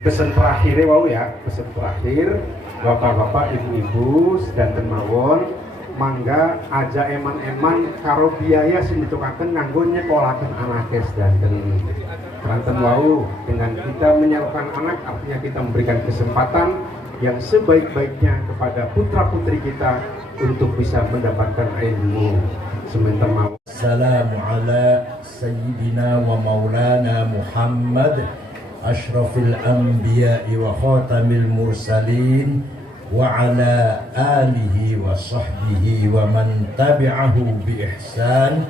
Pesan terakhir wow ya, pesan terakhir bapak-bapak, ibu-ibu sedanten mawon mangga aja eman-eman karo biaya sing ditukaken nganggo nyekolaken anake sedanten. Keranten wau dengan kita menyerukan anak artinya kita memberikan kesempatan yang sebaik-baiknya kepada putra-putri kita untuk bisa mendapatkan ilmu. Sementara mawon. Assalamu ala sayyidina wa maulana Muhammad ashrafil anbiya'i wa khatamil mursalin wa ala alihi wa sahbihi wa man tabi'ahu bi ihsan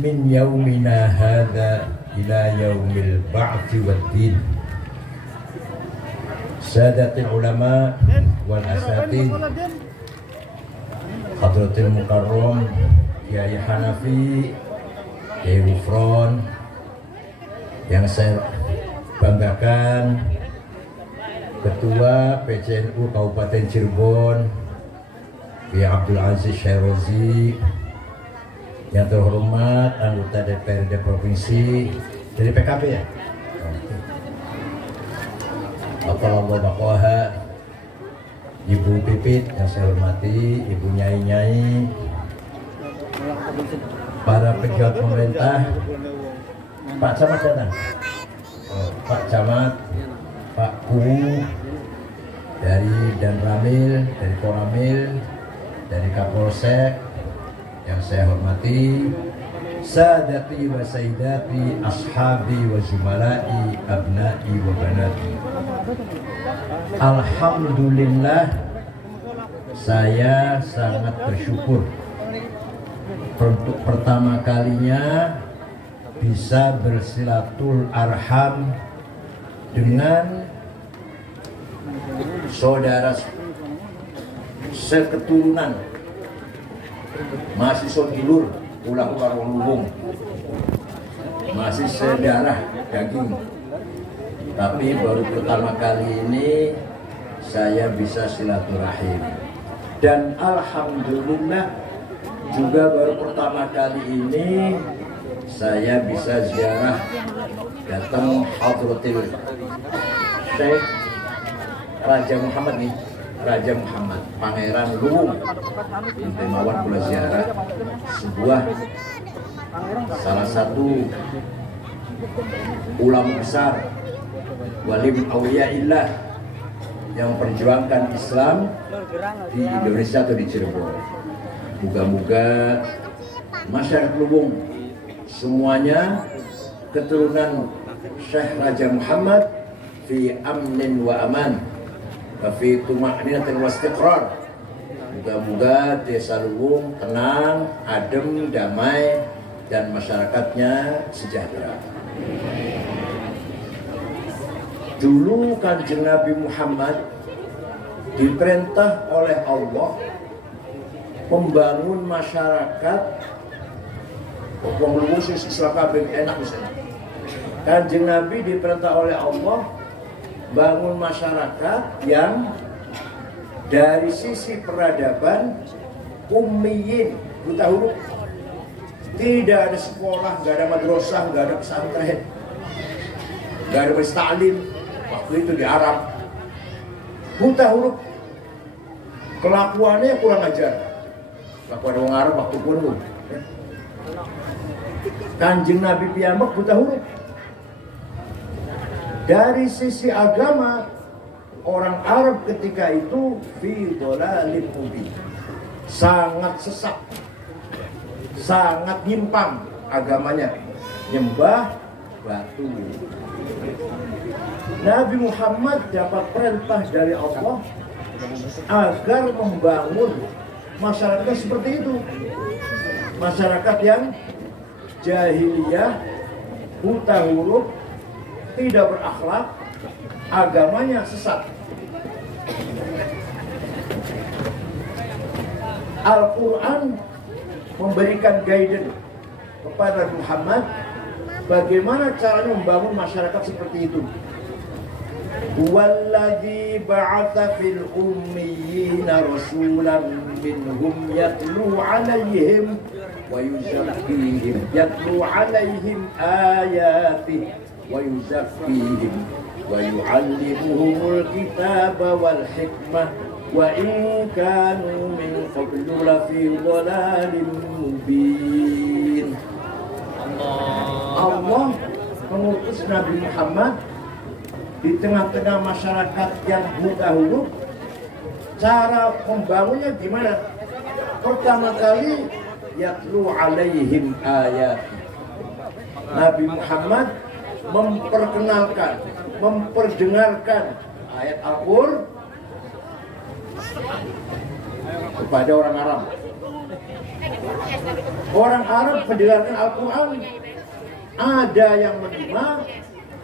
min yaumina hadha ila yaumil ba'thi wad din. Sadatil ulama wal asatid, Hadratil Mukarram Kiai Hanafi, Kiai Wufron, yang saya banggakan, Ketua PCNU Kabupaten Cirebon Kiai Abdul Aziz Syairozi, yang terhormat anggota DPRD Provinsi dari PKB ya, Bapak Baqaha, Ibu Pipit yang saya hormati, Ibu Nyai-Nyai, para pejabat pemerintah, Pak Camat datang, Pak Camat, Pak Kuwu dari Danramil, dari Koramil, dari Kapolsek yang saya hormati, Sadati wa Sayyidati, Ashabi wa Zumalai, Abnai wa Banati. Alhamdulillah, saya sangat bersyukur untuk pertama kalinya bisa bersilatul arham dengan saudara seketurunan, masih sedulur ulah-ulah lumbung, masih sedarah daging, tapi baru pertama kali ini saya bisa silaturahim. Dan alhamdulillah juga baru pertama kali ini saya bisa ziarah datang Hadratil Syekh Raja Muhammad nih, Raja Muhammad Pangeran Luwung Intimawan Pulau Ziarah, sebuah salah satu ulama besar wali auliyaillah yang memperjuangkan Islam di Indonesia atau di Cirebon. Moga-moga masyarakat Luwung semuanya keturunan Syekh Raja Muhammad fi amnin wa aman wa fi tuma'ninatin wa istiqrar. Moga-moga desa Luwung tenang, adem, damai, dan masyarakatnya sejahtera. Dulu Kanjeng Nabi Muhammad diperintah oleh Allah membangun masyarakat. Wong Luwung Islam kabeh enak misalnya. Kanjeng Nabi diperintah oleh Allah bangun masyarakat yang dari sisi peradaban ummiyin, buta huruf, tidak ada sekolah, nggak ada madrasah, nggak ada pesantren, nggak ada majelis taklim. Waktu itu di Arab buta huruf, kelakuannya kurang ajar. Kelakuan orang Arab waktu kuno. Kanjeng Nabi piyambak buta huruf. Dari sisi agama, orang Arab ketika itu fi dhalalin mubin, sangat sesat, sangat nyimpang agamanya, nyembah batu. Nabi Muhammad dapat perintah dari Allah agar membangun masyarakat seperti itu, masyarakat yang jahiliyah, buta huruf, tidak berakhlak, agamanya sesat. Al-Quran memberikan guidance kepada Muhammad bagaimana caranya membangun masyarakat seperti itu. Huwallazi ba'atha fil ummiyina rasulan minhum yatlu 'alaihim wa yuzakkihim, yatlu 'alaihim ayatihi wa yuzakkihim wa yu'allimuhumul kitaba wal hikmah wa in kanu min qablu lafi dhalalin mubin. Allah mengutus Nabi Muhammad di tengah-tengah masyarakat yang dahulu. Cara membangunnya gimana? Pertama kali yatlu alaihim ayat. Nabi Muhammad memperkenalkan, memperdengarkan ayat Al-Qur'an kepada orang Arab. Orang Arab mendengarkan Al-Quran, ada yang menerima,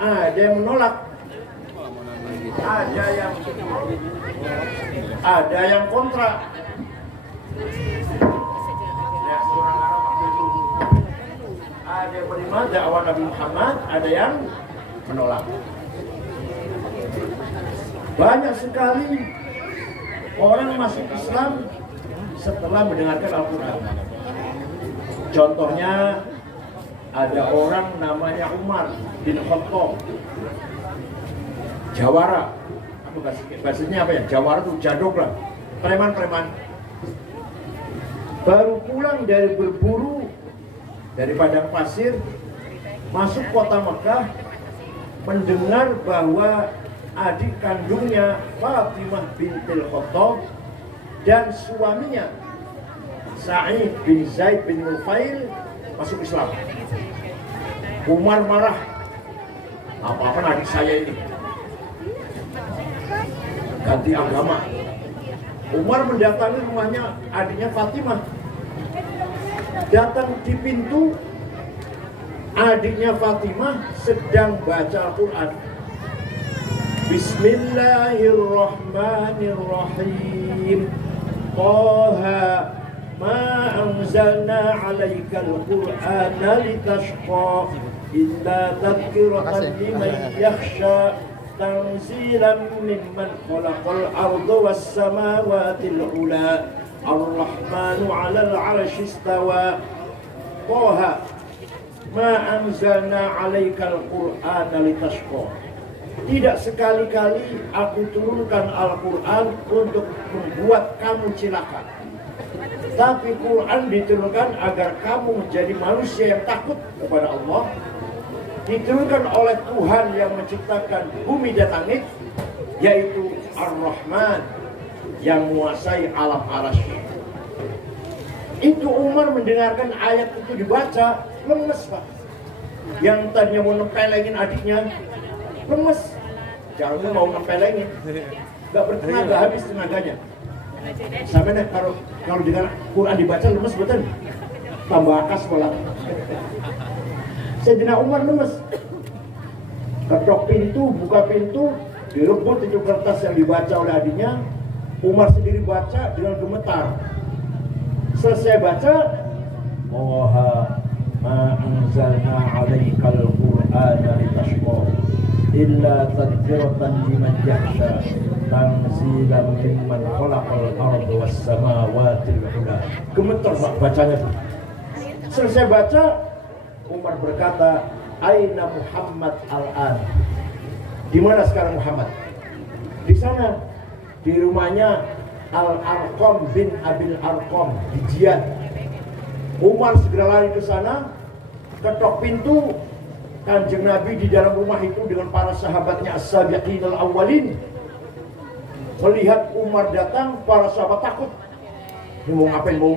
ada yang menolak, ada yang kontra. Nah, orang Arab waktu itu ada yang menerima dakwah Nabi Muhammad, ada yang menolak. Banyak sekali orang masuk Islam setelah mendengarkan Al-Quran. Contohnya ada orang namanya Umar bin Khattab, jawara. Bahasanya apa ya? Jawara itu jadok lah, preman-preman. Baru pulang dari berburu dari padang pasir, masuk kota Mekah, mendengar bahwa adik kandungnya Fatimah bintil Khattab dan suaminya Sa'id bin Zaid bin Nufail masuk Islam. Umar marah, apa-apa adik saya ini ganti agama. Umar mendatangi rumahnya adiknya Fatimah. Datang di pintu, adiknya Fatimah sedang baca Al-Quran. Bismillahirrahmanirrahim. Taha ma anzalna 'alaikal Qur'ana litashqa illa tadhkiratan liman yakhsha tanzilan mimman khalaqal arda was samawati al-ula ar-rahmanu 'alal 'arsyi istawa. Taha ma anzalna 'alaikal Qur'ana litashqa. Tidak sekali-kali aku turunkan Al-Quran untuk membuat kamu celaka. Tapi Quran diturunkan agar kamu menjadi manusia yang takut kepada Allah. Diturunkan oleh Tuhan yang menciptakan bumi dan langit, yaitu Ar-Rahman yang menguasai alam arasy. Itu Umar mendengarkan ayat itu dibaca, lemes Pak. Yang tadinya mau nempelengin adiknya, lemes, jangan mau nempelengin, nggak bertenaga, habis tenaganya. Sampai nih kalau dengan Quran dibaca lemes betul, tambah akas pola. Sayyidina Umar lemes, ketok pintu, buka pintu, direbut itu kertas yang dibaca oleh adiknya. Umar sendiri baca dengan gemetar. Selesai baca, Oha ma anzalna 'alaikal Qur'ana litashqa illa tadhkiratan liman yakhsha tanzilan mimman khalaqal arda was samawati al-ula. Gemetar Pak bacanya. Selesai baca, Umar berkata, Aina Muhammad al-an? Di mana sekarang Muhammad? Di sana, di rumahnya Al-Arqam bin Abil Arqam di Jiyad. Umar segera lari ke sana, ketok pintu. Kanjeng Nabi di dalam rumah itu dengan para sahabatnya as-sabiqin al-awwalin. Melihat Umar datang, para sahabat takut. Ini mau ngapain? Mau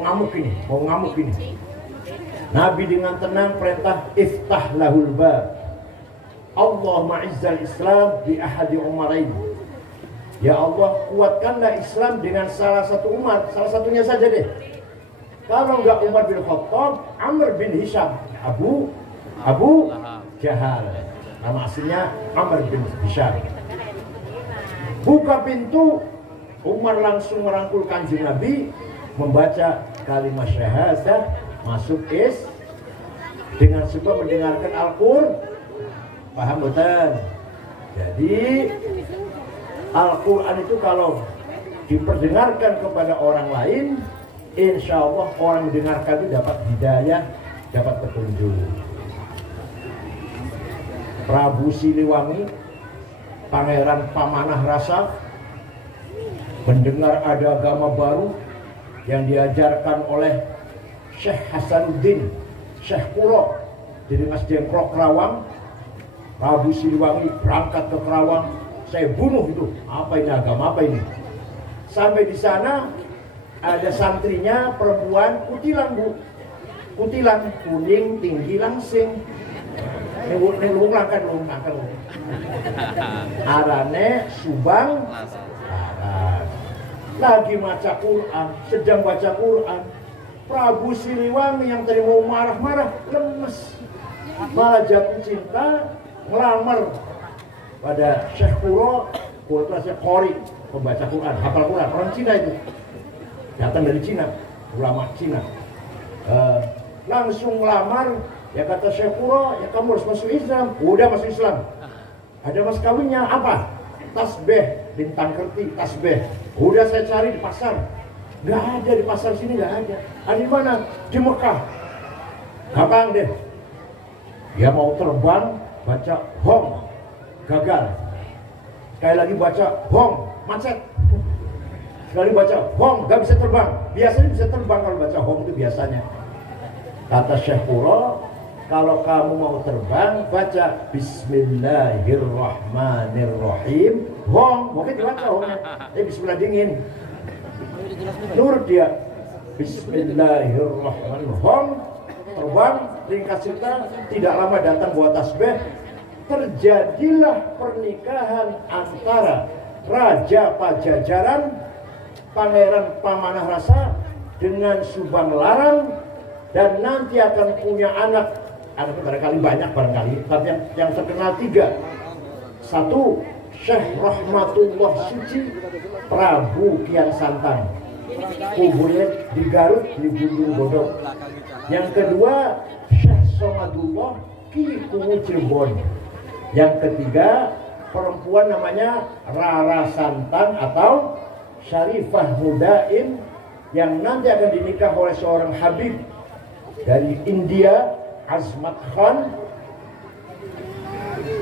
ngamuk ini. Nabi dengan tenang perintah, iftah lahul bab. Allahumma izzal Islam bi ahadi Umarain. Ya Allah, kuatkanlah Islam dengan salah satu Umar, salah satunya saja deh. Kalau enggak Umar bin Khattab, Amr bin Hisham, Abu Jahal. Nama aslinya Amr bin Hisham. Buka pintu, Umar langsung merangkul Kanjeng Nabi, membaca kalimat syahadah, masuk dengan sebab mendengarkan Al-Qur'an. Paham betul? Jadi Al-Quran itu kalau diperdengarkan kepada orang lain, insya Allah orang mendengarkan itu dapat hidayah, dapat petunjuk. Prabu Siliwangi Pangeran Pamanah Rasa mendengar ada agama baru yang diajarkan oleh Syekh Hasanuddin Syekh Kuro dari Mas Dengklok Kerawang. Prabu Siliwangi berangkat ke Kerawang, saya bunuh itu. Apa ini agama apa ini? Sampai di sana ada santrinya perempuan kutilang, Bu. Kutilang kuning tinggi langsing. Neng langkan. Arane Subang Laras. Lagi baca Quran, sedang baca Quran. Prabu Siliwangi yang tadi mau marah-marah lemes, malah jatuh cinta, melamar pada Syekh Kuro. Kuro itu Qori, pembaca Quran, hafal Quran, orang Cina itu, datang dari Cina, ulama Cina. Langsung melamar. Ya kata Syekh Kuro, ya kamu harus masuk Islam. Udah masuk Islam. Ada mas kawinnya apa? Tasbih, bintang kerti, tasbih. Udah saya cari di pasar. Gak ada di pasar sini, gak ada. Ada di mana? Di Mekah. Gampang deh. Dia mau terbang, baca hong, gagal. Sekali lagi baca hong, macet. Sekali baca hong, gak bisa terbang. Biasanya bisa terbang kalau baca hong itu biasanya. Kata Syekh Kuro, kalau kamu mau terbang, baca Bismillahirrahmanirrahim. Hong, mungkin dibaca hongnya. Bismillah dingin. Nur dia. Bismillahirrahmanirrahim. Hong, terbang, ringkas cerita, tidak lama datang bawa tasbih. Terjadilah pernikahan antara Raja Pajajaran, Pangeran Pamanah Rasa dengan Subang Larang, dan nanti akan punya anak barangkali banyak barangkali, tapi yang terkenal 3. 1, Syekh Rahmatullah Suci Prabu Kian Santang, kuburnya di Garut di Gunung Bodok. Yang kedua, Syekh Somadullah Ki Kumu Cirebon. Yang ketiga, perempuan namanya Rara Santang atau Syarifah Mudain yang nanti akan dinikah oleh seorang Habib dari India, Azmat Khan,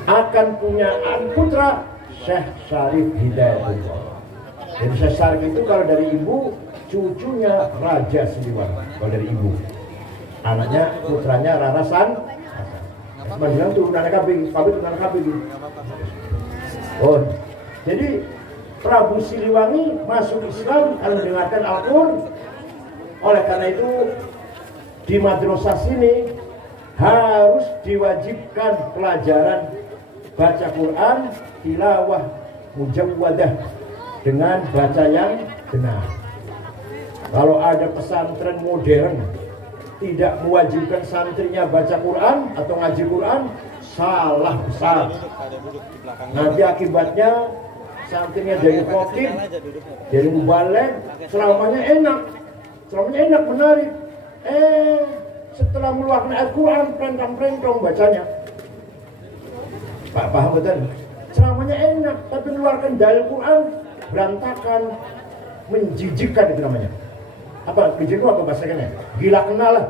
akan punya putra Syekh Syarif Hidayatullah. Jadi Syekh Syarif itu kalau dari ibu, cucunya Raja Siliwangi. Kalau dari ibu, anaknya putranya Rara Santang. Sebenarnya turunan KBG, turunan KBG. Oh, jadi Prabu Siliwangi masuk Islam kalau mendengarkan Al-Quran. Oleh karena itu di madrasah sini harus diwajibkan pelajaran baca Quran, tilawah mujawwadah dengan baca yang benar. Kalau ada pesantren modern tidak mewajibkan santrinya baca Quran atau ngaji Quran, salah besar. Nanti akibatnya santrinya dari khotib, dari mubalek, selamanya enak menarik. Setelah mengeluarkan Al-Quran, prentang-prentong bacanya. Pak paham betul? Ceramahnya enak, tapi mengeluarkan dalil Quran berantakan, menjijikkan itu namanya. Apa? Menjijikkan apa bahasanya? Gila kenal lah.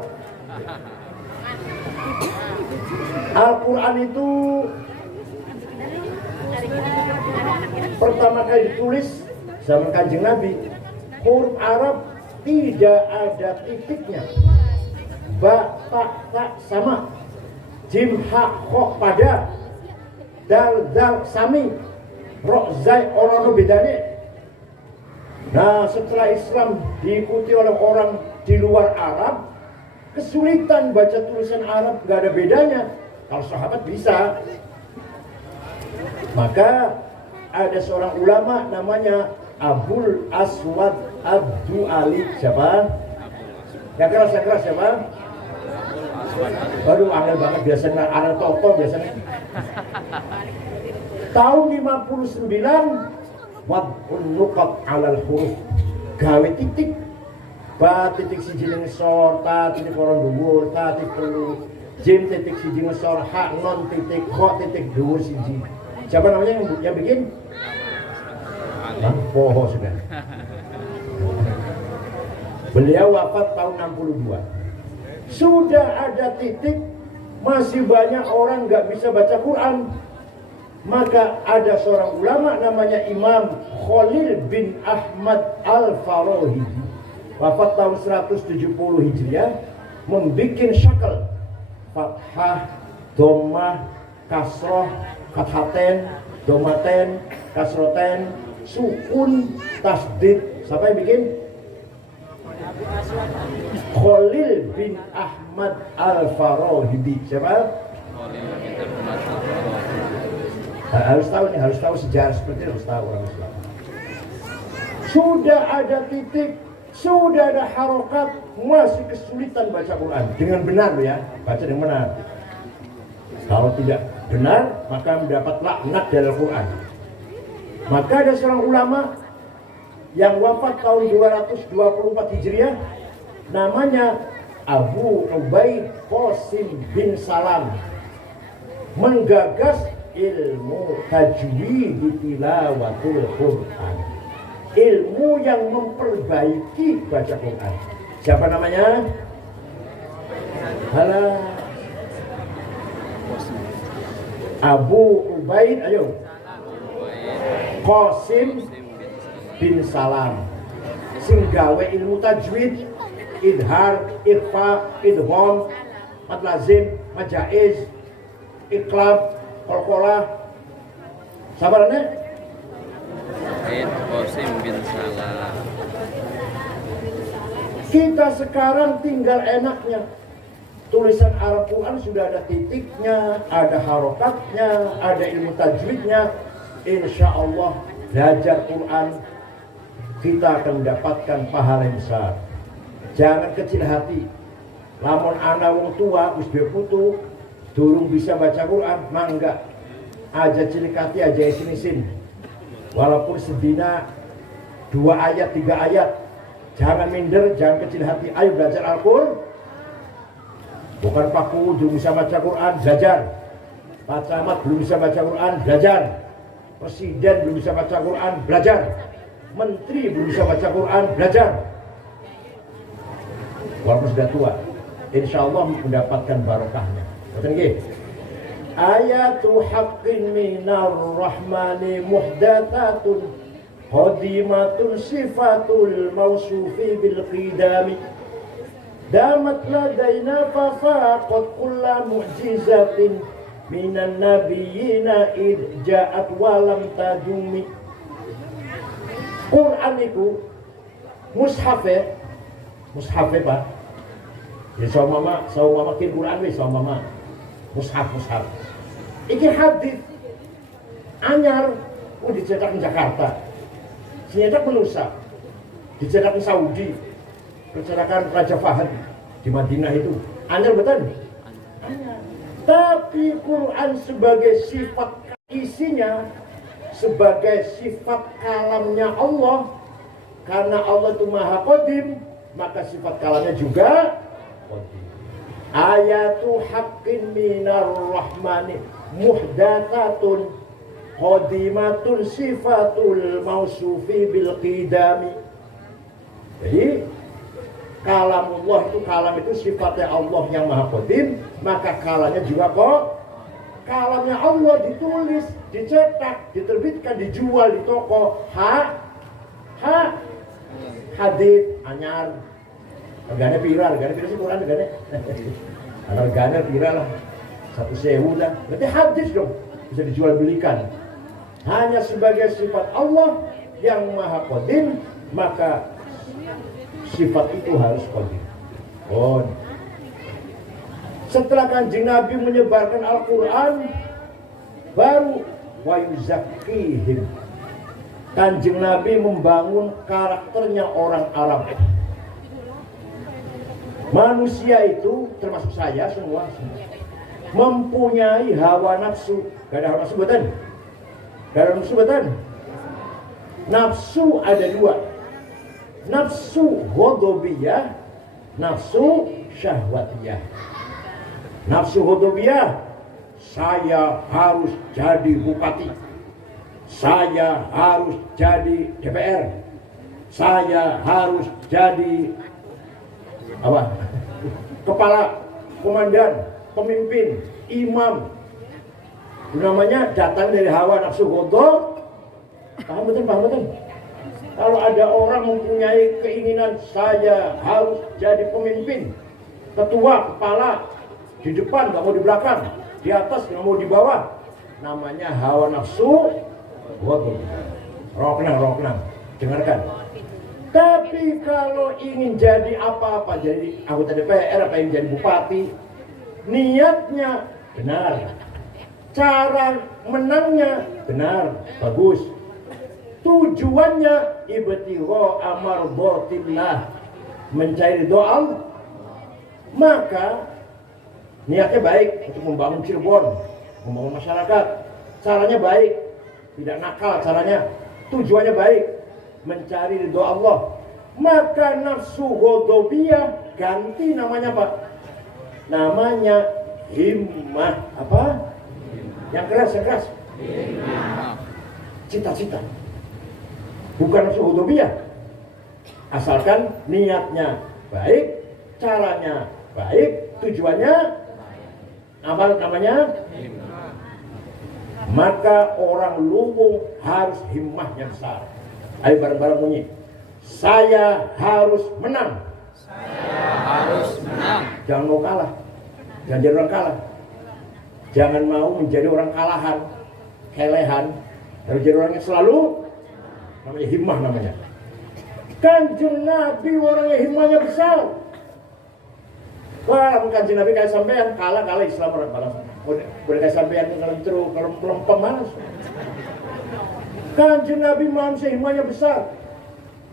Al-Quran itu pertama kali ditulis zaman Kanjeng Nabi, huruf Arab tidak ada titiknya. Ba, ta sama, jim, ha, kho, pada, dal, sami, ro, zai, orang bedanya. Nah, setelah Islam diikuti oleh orang di luar Arab, kesulitan baca tulisan Arab, gak ada bedanya. Kalau sahabat bisa. Maka ada seorang ulama namanya Abul Aswad Ad-Du'ali. Siapa? Yang keras siapa? Baru angel banget biasanya, ada toko biasanya. Tahun 59 wad'un nuqat 'alal huruf, gawe titik. Ba titik siji ngesor, ta titik orang dhuwur, ta titik telu, jim titik siji ngesor, ha non titik, kho titik dhuwur siji. Siapa namanya yang bikin? Poho sudah. Beliau wafat tahun 62. Sudah ada titik, masih banyak orang nggak bisa baca Quran. Maka ada seorang ulama namanya Imam Khalil bin Ahmad Al-Farahidi, wafat tahun 170 Hijriah, membikin syakal fathah, dhammah, kasroh, fathaten, domaten, kasroten, sukun, tasdid. Siapa yang bikin? Khalil bin Ahmad Al-Farahidi. Siapa? Harus tahu nih, harus tahu sejarah seperti itu, harus tahu orang Islam. Sudah ada titik, sudah ada harokat, masih kesulitan baca Quran dengan benar ya, baca dengan benar. Kalau tidak benar, maka mendapat laknat dari Al-Quran. Maka ada seorang ulama yang wafat tahun 224 Hijriah, namanya Abu Ubaid Qasim bin Salam, menggagas ilmu tajwid tilawatul Quran, ilmu yang memperbaiki baca Quran. Siapa namanya? Halah, Abu Ubaid, ayo, Qasim bin Salam, sing gawe ilmu tajwid, idhar, ikhfa, idgham, mad lazim, majaiz, iqlab, qalqalah. Sabarane? Qasim bin Salam. Kita sekarang tinggal enaknya. Tulisan Al-Quran sudah ada titiknya, ada harokatnya, ada ilmu tajwidnya. Insya Allah belajar Quran kita akan mendapatkan pahala yang besar. Jangan kecil hati. Lamun ana wong tua wis putu durung bisa baca Quran, mangga aja cilik hati, aja isin-isin. Walaupun sedina 2 ayat 3 ayat, jangan minder, jangan kecil hati. Ayo belajar Al-Quran. Bukan paku belum bisa baca Quran, belajar. Pak Camat belum bisa baca Quran, belajar. Presiden belum bisa baca Quran, belajar. Menteri belum bisa baca Quran, belajar. Walaupun sudah tua, insya Allah mendapatkan barokahnya. Betul nggih? Ayatu haqqin minar rahmani muhdathatun qadimatun sifatul mausufi bil qidami damat ladaina fafaqat kulla mu'jizatin minan nabiyina id ja'at walam tadumi. Quran itu mushafe Pak. Ya sama mama kin Quran wis sama mama. Mushaf. Iki hadis anyar dicetak di Jakarta. Dicetak menusa. Dicetak di Saudi. Percetakan Raja Fahad di Madinah itu. Anyar betul? Anyar. Tapi Quran sebagai sifat isinya, sebagai sifat kalamnya Allah, karena Allah itu Maha Qadim, maka sifat kalamnya juga qadim. Ayatu haqqin minar rahmani muhdathatun qadimatun sifatul mausufi bil qidami. Jadi kalamullah itu, kalam itu sifatnya Allah yang Maha Qadim, maka kalamnya juga kok kalamnya Allah ditulis, dicetak, diterbitkan, dijual di toko. Hadis anyar. Regane pira sih Quran regane. Regane pira lah. 1.000 lah. Berarti hadis dong. Bisa dijual belikan. Hanya sebagai sifat Allah yang Maha Qadim, maka sifat itu harus qadim. Setelah Kanjeng Nabi menyebarkan Al-Quran, baru wa yuzakkihim. Kanjeng Nabi membangun karakternya orang Arab. Manusia itu, termasuk saya semua, mempunyai hawa nafsu. Gak ada hawa nafsu betul? Gak ada nafsu betul? Nafsu ada 2. Nafsu ghadabiyah, nafsu syahwatiyah. Nafsu ghadabiyah, saya harus jadi bupati, saya harus jadi DPR, saya harus jadi kepala, komandan, pemimpin, imam. Namanya datang dari hawa nafsu ghodo. Paham betul, paham betul. Kalau ada orang mempunyai keinginan saya harus jadi pemimpin, ketua, kepala, di depan nggak mau di belakang, di atas nggak mau di bawah, namanya hawa nafsu ghodo. Roknang, dengarkan. Tapi kalau ingin jadi apa-apa, jadi anggota DPR, apa yang jadi bupati, niatnya benar, cara menangnya benar, bagus, tujuannya ibtigha amardatillah, mencari doa, maka niatnya baik untuk membangun Cirebon, membangun masyarakat, caranya baik, tidak nakal caranya, tujuannya baik, mencari ridho Allah, maka nafsu ghadabiyah ganti namanya Pak, namanya himmah. Apa? Yang keras, cita-cita, bukan nafsu ghadabiyah, asalkan niatnya baik, caranya baik, tujuannya apa namanya? Maka orang lumbung harus himmahnya besar. Ayo bareng-bareng bunyi. Saya harus menang. Saya harus menang. Jangan mau kalah. Jangan jadi orang kalah. Jangan mau menjadi orang kalahan, kelehan. Harus jadi orang yang selalu namanya himmah namanya. Kanjeng Nabi orangnya himmahnya besar. Wah, Kanjeng Nabi kayak sampean kalah Islam orang kalah. Boleh kayak sampean kalau melempem malas. Kanjeng Nabi manusia himmahnya besar.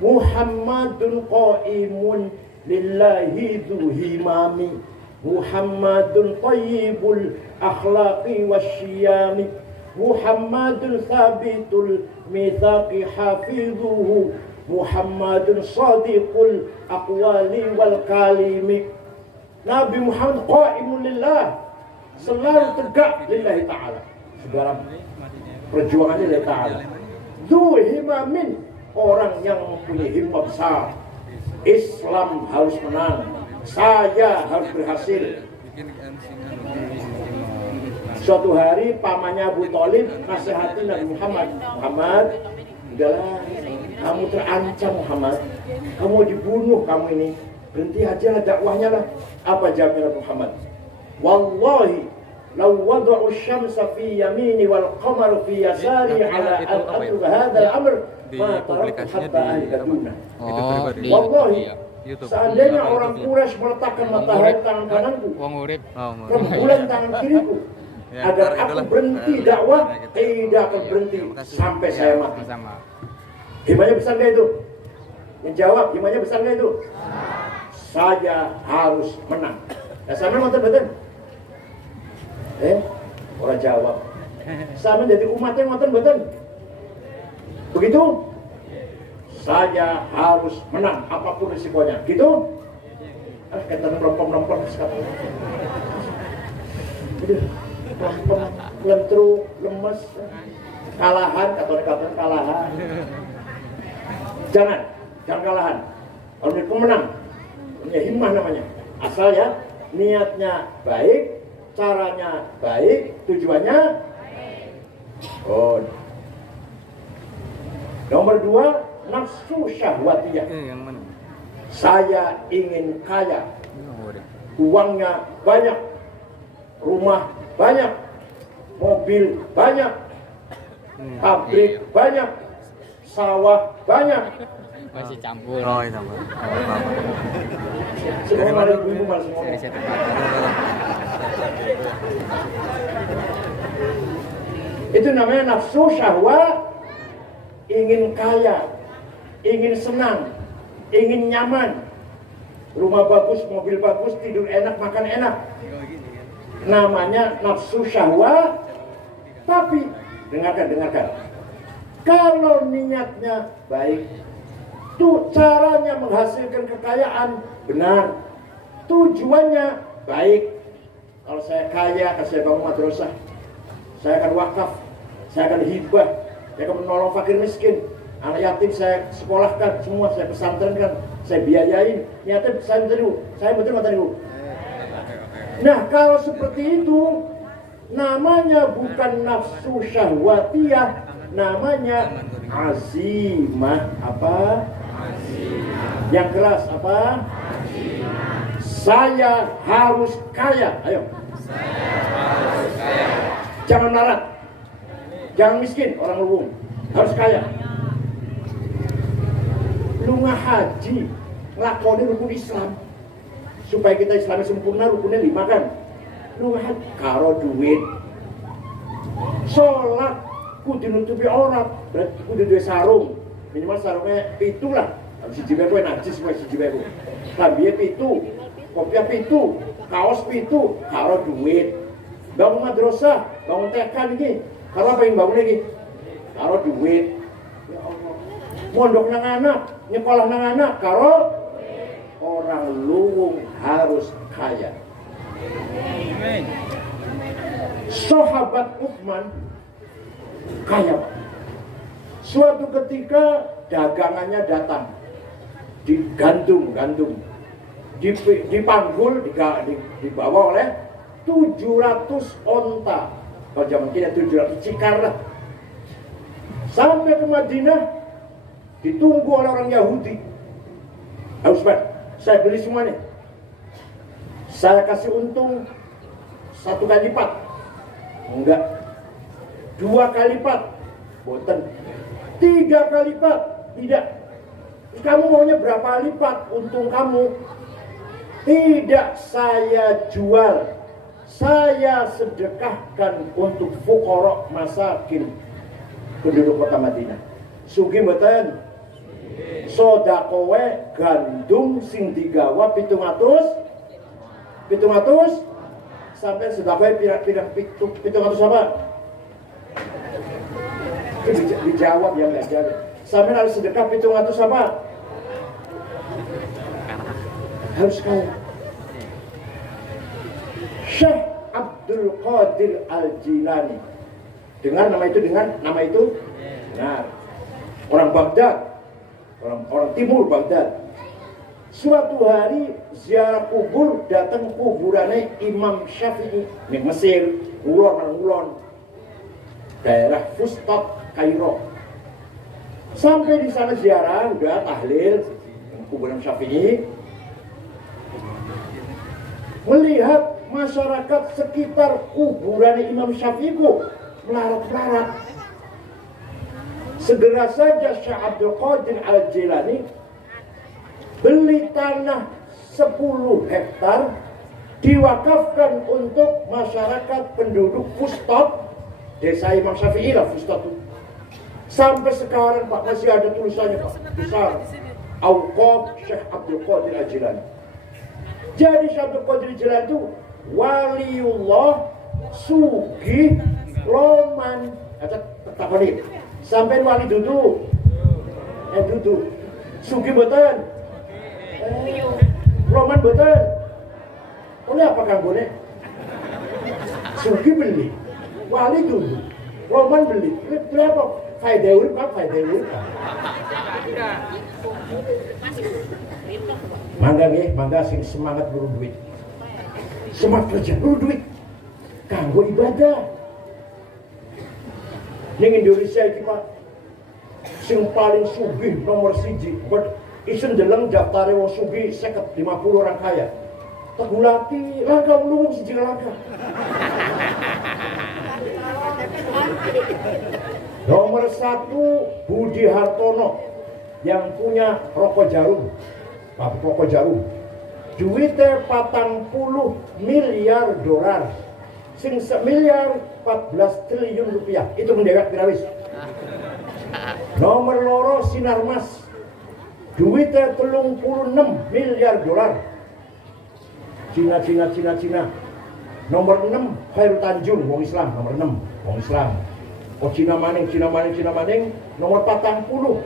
Muhammadun qaimun lillahi dhu himami. Muhammadun tayyibul akhlaqi wasyiyami. Muhammadun thabitul mithaqi hafidhuhu. Muhammadun sadiqul aqwali wal kalimi. Nabi Muhammad qaimun lillah, selalu tegak lillahi ta'ala, segala perjuangannya lillahi ta'ala. Dhu himamin, orang yang mempunyai himmah besar. Islam harus menang, saya harus berhasil. Suatu hari pamannya Abu Thalib nasihatin Nabi Muhammad, udahlah, kamu terancam Muhammad, kamu dibunuh kamu ini, berhenti aja dakwahnya lah. Apa jawabnya Nabi Muhammad? Wallahi law wada'u syamsa fi yamini wal qamaru fi yasari ala an atruka hadzal amr ma taraktu hatta ahlakuna. Wallahi, seandainya orang Quraisy meletakkan matahari tangan kananku, rembulan tangan kiriku, agar aku berhenti dakwah, tidak akan berhenti sampai saya mati. Himmahnya besar nggak itu? Menjawab, himmahnya besar nggak itu? Saya harus menang. Ya sama ngoten betul. Orang jawab. Sama jadi umatnya ngoten betul. Begitu? Saya harus menang apapun risikonya. Gitu? Kata merempem sekarang. Lempem, lentru, lemes, kalahan, kata kalahan. Jangan kalahan. Kalau ini pemenang, punya himmah namanya. Asal ya, niatnya baik, caranya baik, tujuannya baik. Nomor 2, nafsu syahwatiyah. Saya ingin kaya, uangnya banyak, rumah banyak, mobil banyak, pabrik banyak, sawah banyak. Masih campur. Oh, itu campur. Semua malah ibu malah semua. Itu namanya nafsu syahwat, ingin kaya, ingin senang, ingin nyaman, rumah bagus, mobil bagus, tidur enak, makan enak. Namanya nafsu syahwat. Tapi dengarkan. Kalau niatnya baik, tuh caranya menghasilkan kekayaan benar, tujuannya baik. Kalau saya kaya, akan saya bangun madrasah, saya akan wakaf, saya akan hibah, saya akan menolong fakir miskin, anak yatim saya sekolahkan, semua saya pesantrenkan, saya biayain. Niatnya saya betul mata ibu. Nah kalau seperti itu, namanya bukan nafsu syahwatiyah, namanya azimah. Apa? Yang keras apa? Saya harus kaya. Ayo. Jangan melarat, jangan miskin, orang luwung, harus kaya. Lunga haji, lakoni rukun Islam, supaya kita Islamnya sempurna, rukunnya 5 kan. Lunga haji, karo duit. Sholat, kudu nutupi aurat, berarti kudu duwe sarung, minimal sarungnya 7 lah. Siji bae kowe najis kowe siji bae. Lambiye 7, kopiah 7, kaos 7, karo duit. Bangun madrasah, bangun TK iki, karo apa yang bangun iki? Karo duit. Ya Allah. Mondok nang anak, nyekolah nang anak, karo orang luwung harus kaya. Amin. Sahabat Uthman kaya. Suatu ketika dagangannya datang, digantung, dipanggul, dibawa oleh 700 onta. Kalau zaman kita 700 cikar lah. Sampai ke Madinah, ditunggu oleh orang Yahudi. Utsman, saya beli semuanya. Saya kasih untung 1 kali lipat. Enggak. 2 kali lipat. Boten. 3 kali lipat. Tidak. Kamu maunya berapa lipat untung kamu? Tidak saya jual. Saya sedekahkan untuk fuqara masakin penduduk kota Madinah. Sugih mboten? Sodakowe gandum sing digawa 700 sampai sedakowe pirang-pirang 700 apa? Itu dijawab yang enggak jawab. Sampai harus sedekah 700 apa? Harus kaya. Syekh Abdul Qadir Al-Jilani. Dengar nama itu? Benar. Orang Baghdad. Orang timur Baghdad. Suatu hari ziarah kubur, datang kuburannya Imam Syafi'i di Mesir, ngulon. Daerah Fustat, Kairo. Sampai di sana ziarah, udah tahlil kuburan Syafi'i. Melihat masyarakat sekitar kuburan Imam Syafi'i melarat-larat. Segera saja Syekh Abdul Qadir Al-Jilani beli tanah 10 hektar diwakafkan untuk masyarakat penduduk Fustat, desa Imam Syafi'i lah Fustat itu. Sampai sekarang Pak masih ada tulisannya Pak, besar. Auqaf Syekh Abdul Qadir Al-Jilani. Jadi Syekh Abdul Qadir Al-Jilani itu waliullah sugih loman. Tak boleh. Sampai wali duduk. Duduk. Sugih boten. Loman boten. Oleh apa kan boleh? Sugih beli. Wali duduk. Loman beli. Berapa? Faedah urip Pak, faedah urip. Mangga sing semangat buru duit. Semangat kerja buru duit. Kanggo ibadah. Ning Indonesia iki Pak, sing paling sugih nomor 1, isen deleng daftare wong sugih 50 orang kaya. Tegulati langkah mlumung siji langkah. Nomor 1 Budi Hartono yang punya rokok jarum, pabrik rokok jarum. Duitnya 40 miliar dolar. Sing 1 miliar 14 triliun rupiah. Itu mendewek pirawis. Nomor 2 Sinarmas. Duitnya 36 miliar dolar. Cina. Nomor 6 Khairul Tanjung, wong Islam. Nomor 6 wong Islam. Oh Cina maning. Nomor 40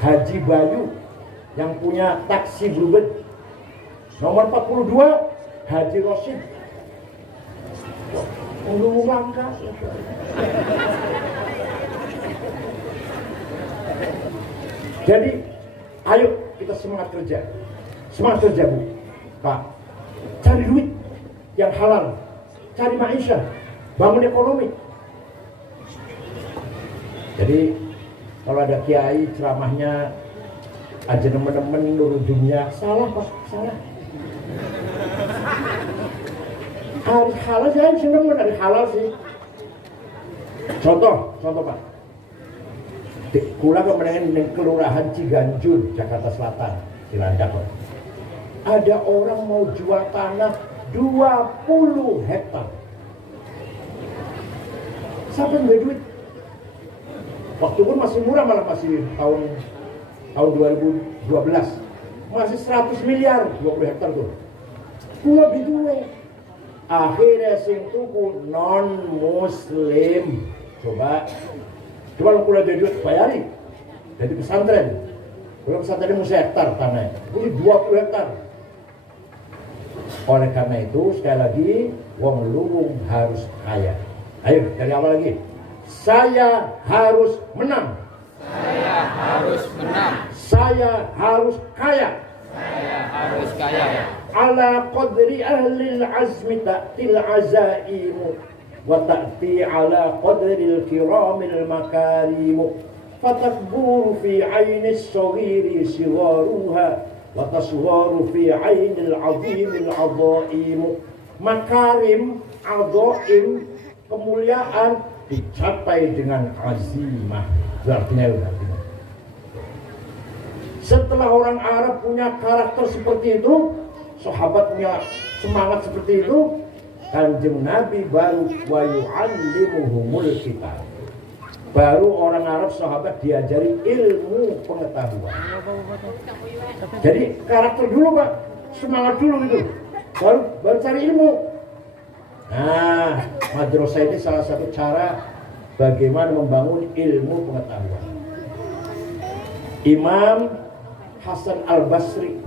Haji Bayu yang punya taksi Bluebird. Nomor 42 Haji Rosid. Langka. Jadi ayo kita semangat kerja Bu. Pak, cari duit yang halal, cari maisha. bangun ekonomi. Jadi kalau ada kiai ceramahnya aja teman-teman nurut dunia, salah Pak, salah. Harus halal sih, harus nemen dari halal sih. Contoh Pak. Kula kemenangan di Kelurahan Ciganjur, Jakarta Selatan, Cilandak. Ada orang mau jual tanah 20 hektar. Siapa yang beli duit? Waktu pun masih murah, malah masih tahun 2012. Masih 100 miliar 20 hektar tuh. Kula beli duit. Akhirnya sing tuku non muslim. Coba lo kula beli duit bayari. Jadi pesantren. Kula pesantren mau hektar tanahnya. Beli 20 hektar. Oleh karena itu sekali lagi wong luwung harus kaya. Ayo dari awal lagi. Saya harus menang. Saya harus menang. Saya harus kaya. Saya harus kaya. Ala qadri ahli al-azmi ta'til azaimu wa ta'ti ala qadri al-kiramil makarimu fatakburu fi ayni as-saghiri sigharuha wa tasgharu fi ayni al-azim al-azaimu. Makarim, azaim, kemuliaan dicapai dengan azimah. Artinya. Setelah orang Arab punya karakter seperti itu, sahabat punya semangat seperti itu, Kanjeng Nabi baru wa yu'allimuhumul kitab. Baru orang Arab sahabat diajari ilmu pengetahuan. Jadi karakter dulu Pak, semangat dulu gitu. Baru cari ilmu. Nah, madrasah ini salah satu cara bagaimana membangun ilmu pengetahuan. Imam Hasan Al-Basri,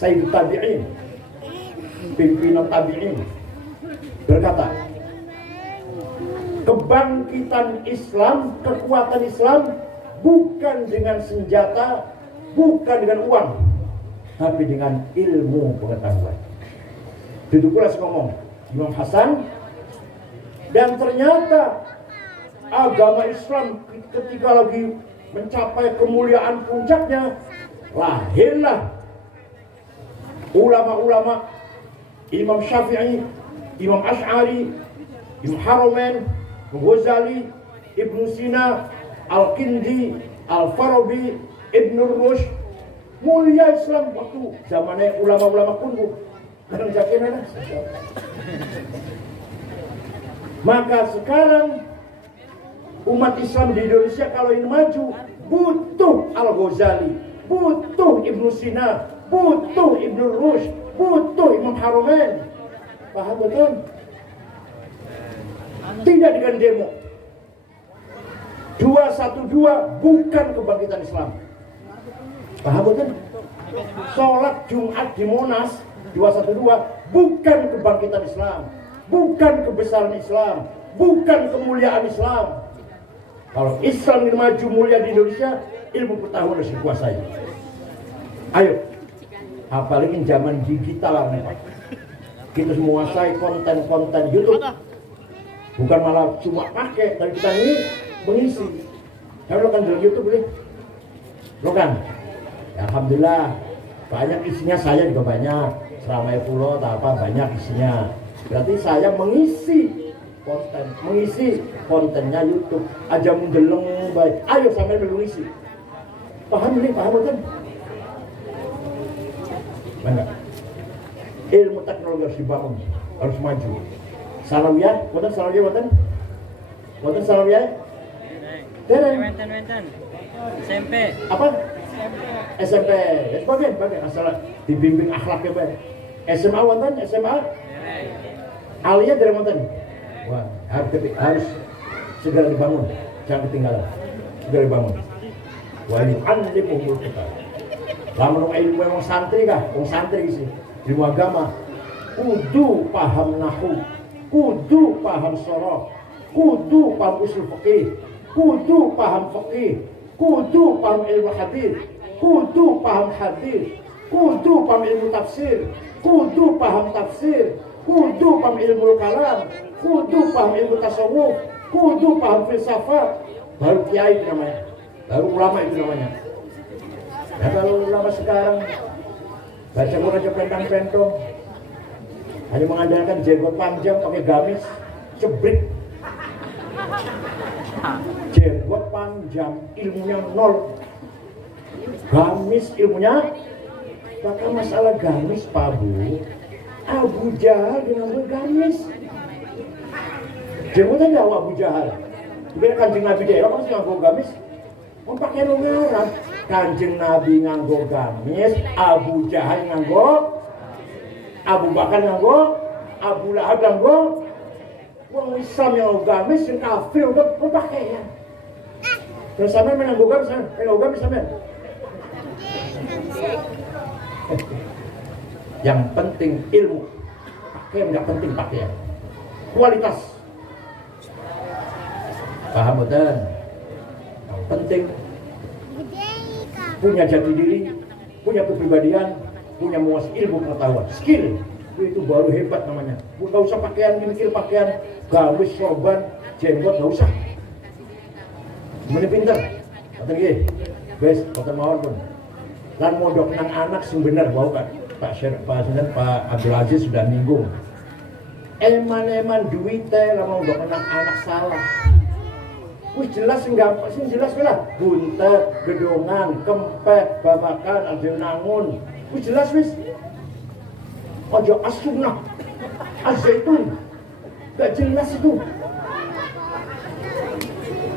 Sayyid Tabi'in, pimpinan Tabi'in, berkata, kebangkitan Islam, kekuatan Islam bukan dengan senjata, bukan dengan uang, tapi dengan ilmu pengetahuan. Itu pula ngomong Imam Hasan. Dan ternyata agama Islam ketika lagi mencapai kemuliaan puncaknya, lahirlah ulama-ulama Imam Syafi'i, Imam Asy'ari, Imam Haramain, Ghazali, Ibnu Sina, Al-Kindi, Al-Farabi, Ibnu Rushd. Mulia Islam waktu zamannya ulama-ulama kunduh. Maka sekarang umat Islam di Indonesia kalau ingin maju butuh Al-Ghazali, butuh Ibnu Sina, butuh Ibnu Rushd, butuh Imam Haramain. Paham betul? Tidak dengan demo. 212 bukan kebangkitan Islam. Paham betul? Sholat Jumat di Monas 212 bukan kebangkitan Islam, bukan kebesaran Islam, bukan kemuliaan Islam. Kalau Islam ingin maju mulia di Indonesia, ilmu pengetahuan harus dikuasai. Ayo, apalagi zaman digital nih Pak. Kita menguasai konten-konten YouTube. Bukan malah cuma pakai, tapi kita ini mengisi. Kalau lo kan dari YouTube boleh, lo kan. Ya, alhamdulillah banyak isinya, saya juga banyak. Seramai Pulau tak apa banyak isinya. Berarti saya mengisi kontennya YouTube. Aja mendeleng baik. Ayo sampai mengisi. Paham ini, paham betul? Mana? Ilmu teknologi harus dibangun, harus maju. Salawiyah, wonten salawiyah wonten? Wonten salawiyah? Wenten. SMP. Apa? SMP. Ya, bagian asal dibimbing akhlaknya baik. SMA wonten, SMA? Aliyah dari wonten. Wah, harus segera dibangun, jangan ketinggalan. Segera dibangun. Wa yu'allimuhumul kitab. Lamun ilmu wong santri kah? Wong santri sih. Ilmu agama kudu paham nahwu, kudu paham sorof, kudu paham usul fikih, kudu paham fikih, kudu paham ilmu hadis, kudu paham hadis, kudu paham ilmu tafsir, kudu paham tafsir, kudu paham ilmu kalam, kudu paham ilmu tasawuf, kudu paham filsafat. Baru kiai itu namanya, baru ulama itu namanya. Nah kalau ulama sekarang baca Quran aja pentang-pentong, hanya mengandalkan jenggot panjang pakai gamis, cebrik. Jenggot panjang, ilmunya nol. Gamis ilmunya, maka masalah gamis Pak Bu, Abu Jahal dengan gamis. Jenggotnya jauh Abu Jahal. Biar Kanjeng Nabi daerah pasti nganggo gamis. Mau pakai ngarang. Kanjeng Nabi nganggo gamis, Abu Jahal nganggo, Abu Bakar nganggo, Abu Lahab nganggo. Wong Islam yang nganggo gamis, yang kafir udah pakaian. Terus sampai nganggo gamis, sampai. Yang penting ilmu, pakaian nggak penting pakaian. Kualitas. Paham betul? Yang penting punya jati diri, punya kepribadian, punya menguasai ilmu pengetahuan, skill. Itu baru hebat namanya. Nggak usah pakaian, mikir pakaian, gamis, sorban, jenggot, nggak usah. Mana pinter? Kata gini, guys, kata mawar pun. Lan modok nang anak sing bener bau kan. Pak Abdul Aziz sudah nyinggung. Eman duite lah mau modok nang anak salah. Wih jelas enggak, sing jelas lah. Buntet, gedongan, kempet, babakan, nangun. Wih jelas wis. Ojo as-sunnah, az-zaitun. Gak jelas itu.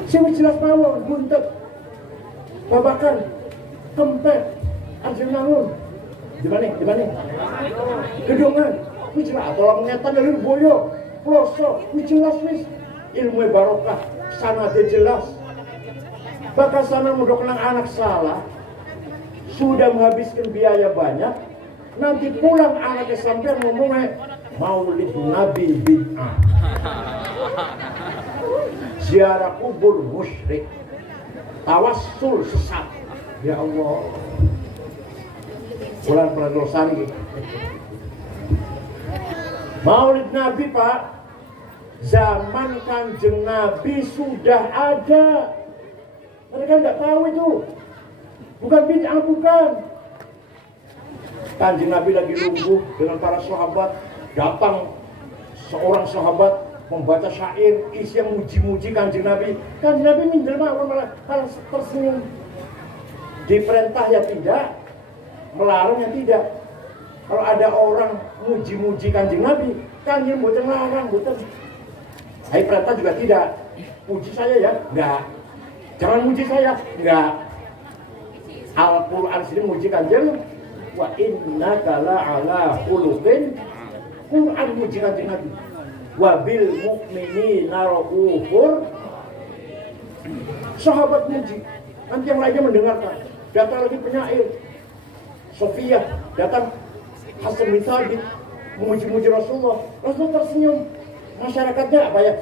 Sing jelas mawon, buntet, babakan, kempet, nangun. Di mana? Gedongan. Wih jelas, tolong ngetan dari boyo, pelosok. Wih jelas wis. Ilmu barokah. Sana dia jelas. Bahkan sana modok nang anak salah, sudah menghabiskan biaya banyak. Nanti pulang anaknya sampai ngomongnya Maulid Nabi bid'ah, ziarah kubur musyrik, tawassul sesat. Ya Allah, bulan perdosan gitu. Maulid Nabi Pak, zaman Kanjeng Nabi sudah ada. Mereka nggak tahu itu. Bukan bid'ah, bukan. Kanjeng Nabi lagi lungguh dengan para sahabat. Datang seorang sahabat membaca syair isi yang muji-muji Kanjeng Nabi. Kanjeng Nabi mindel malah tersenyum. Diperintah ya tidak, melarang ya tidak. Kalau ada orang muji-muji Kanjeng Nabi, Kanjeng bukan melarang, bukan. Saya perintah juga tidak. Puji saya ya? Enggak. Jangan muji saya? Enggak. Al-Quran sini muji Kanjeng. Wa innaka la'ala khuluqin. Quran muji Kanjeng Nabi. Wa bil mu'minina ra'ufur. Sahabat muji. Nanti yang lainnya mendengarkan. Datang lagi penyair. Sofia. Datang Hasan bin Thabit. Memuji-muji Rasulullah. Rasulullah tersenyum. Masyarakatnya apa ya?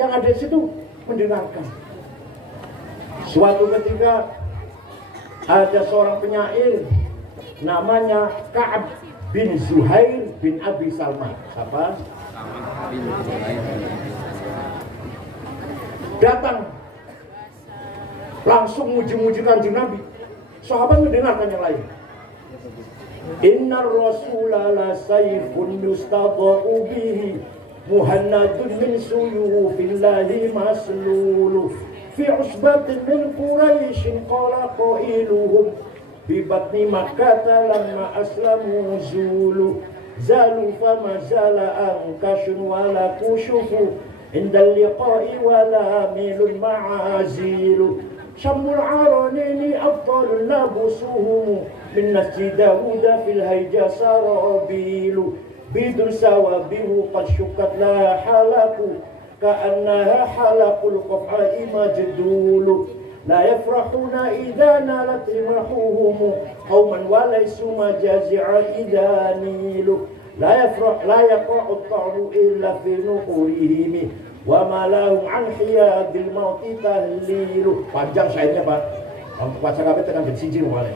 Yang ada di situ mendengarkan. Suatu ketika ada seorang penyair namanya Ka'ab bin Zuhair bin Abi Salma. Siapa? Datang langsung muji-muji Kanjeng Nabi. Sahabat mendengarkan yang lain. Innar rasula la sayfun yustada'u bihi muhannadun min suyufillahi maslulu fi usbatin min Quraisyin qala qailuhum bi batni Makkah lamma aslamu zulu zalu fama zala ankashun wala kushufu inda liqa'i wala milun ma'azilu Syamul aranini afdalun labusuhum min nasji Dawud fil hayja sarabilu bidun sawabihu qad syukat la halaku ka'annaha halakul qaf'i majdulu la yafrahuna idha nalat rimahuhum qauman walaysu majazi'a idha nilu la yaqa'u at-ta'ru illa fi nuqurihim wa ma lahum an hiyadil mauti tahlilu. Panjang syairnya Pak. Baca kabeh tekan bersijil wae.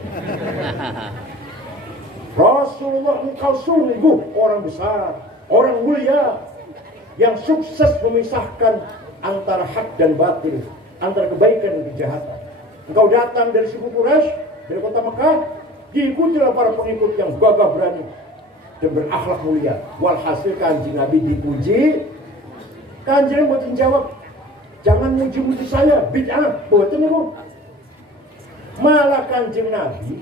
Rasulullah engkau sungguh orang besar. orang mulia yang sukses memisahkan antara hak dan batil, antara kebaikan dan kejahatan. Engkau datang dari suku Quraisy, dari kota Mekah, diikutilah para pengikut yang gagah berani dan berakhlak mulia. Walhasil Kanjeng Nabi dipuji. Kanjeng buatin jawab, jangan muji-muji saya, bid'ah, buatin itu. Malah Kanjeng Nabi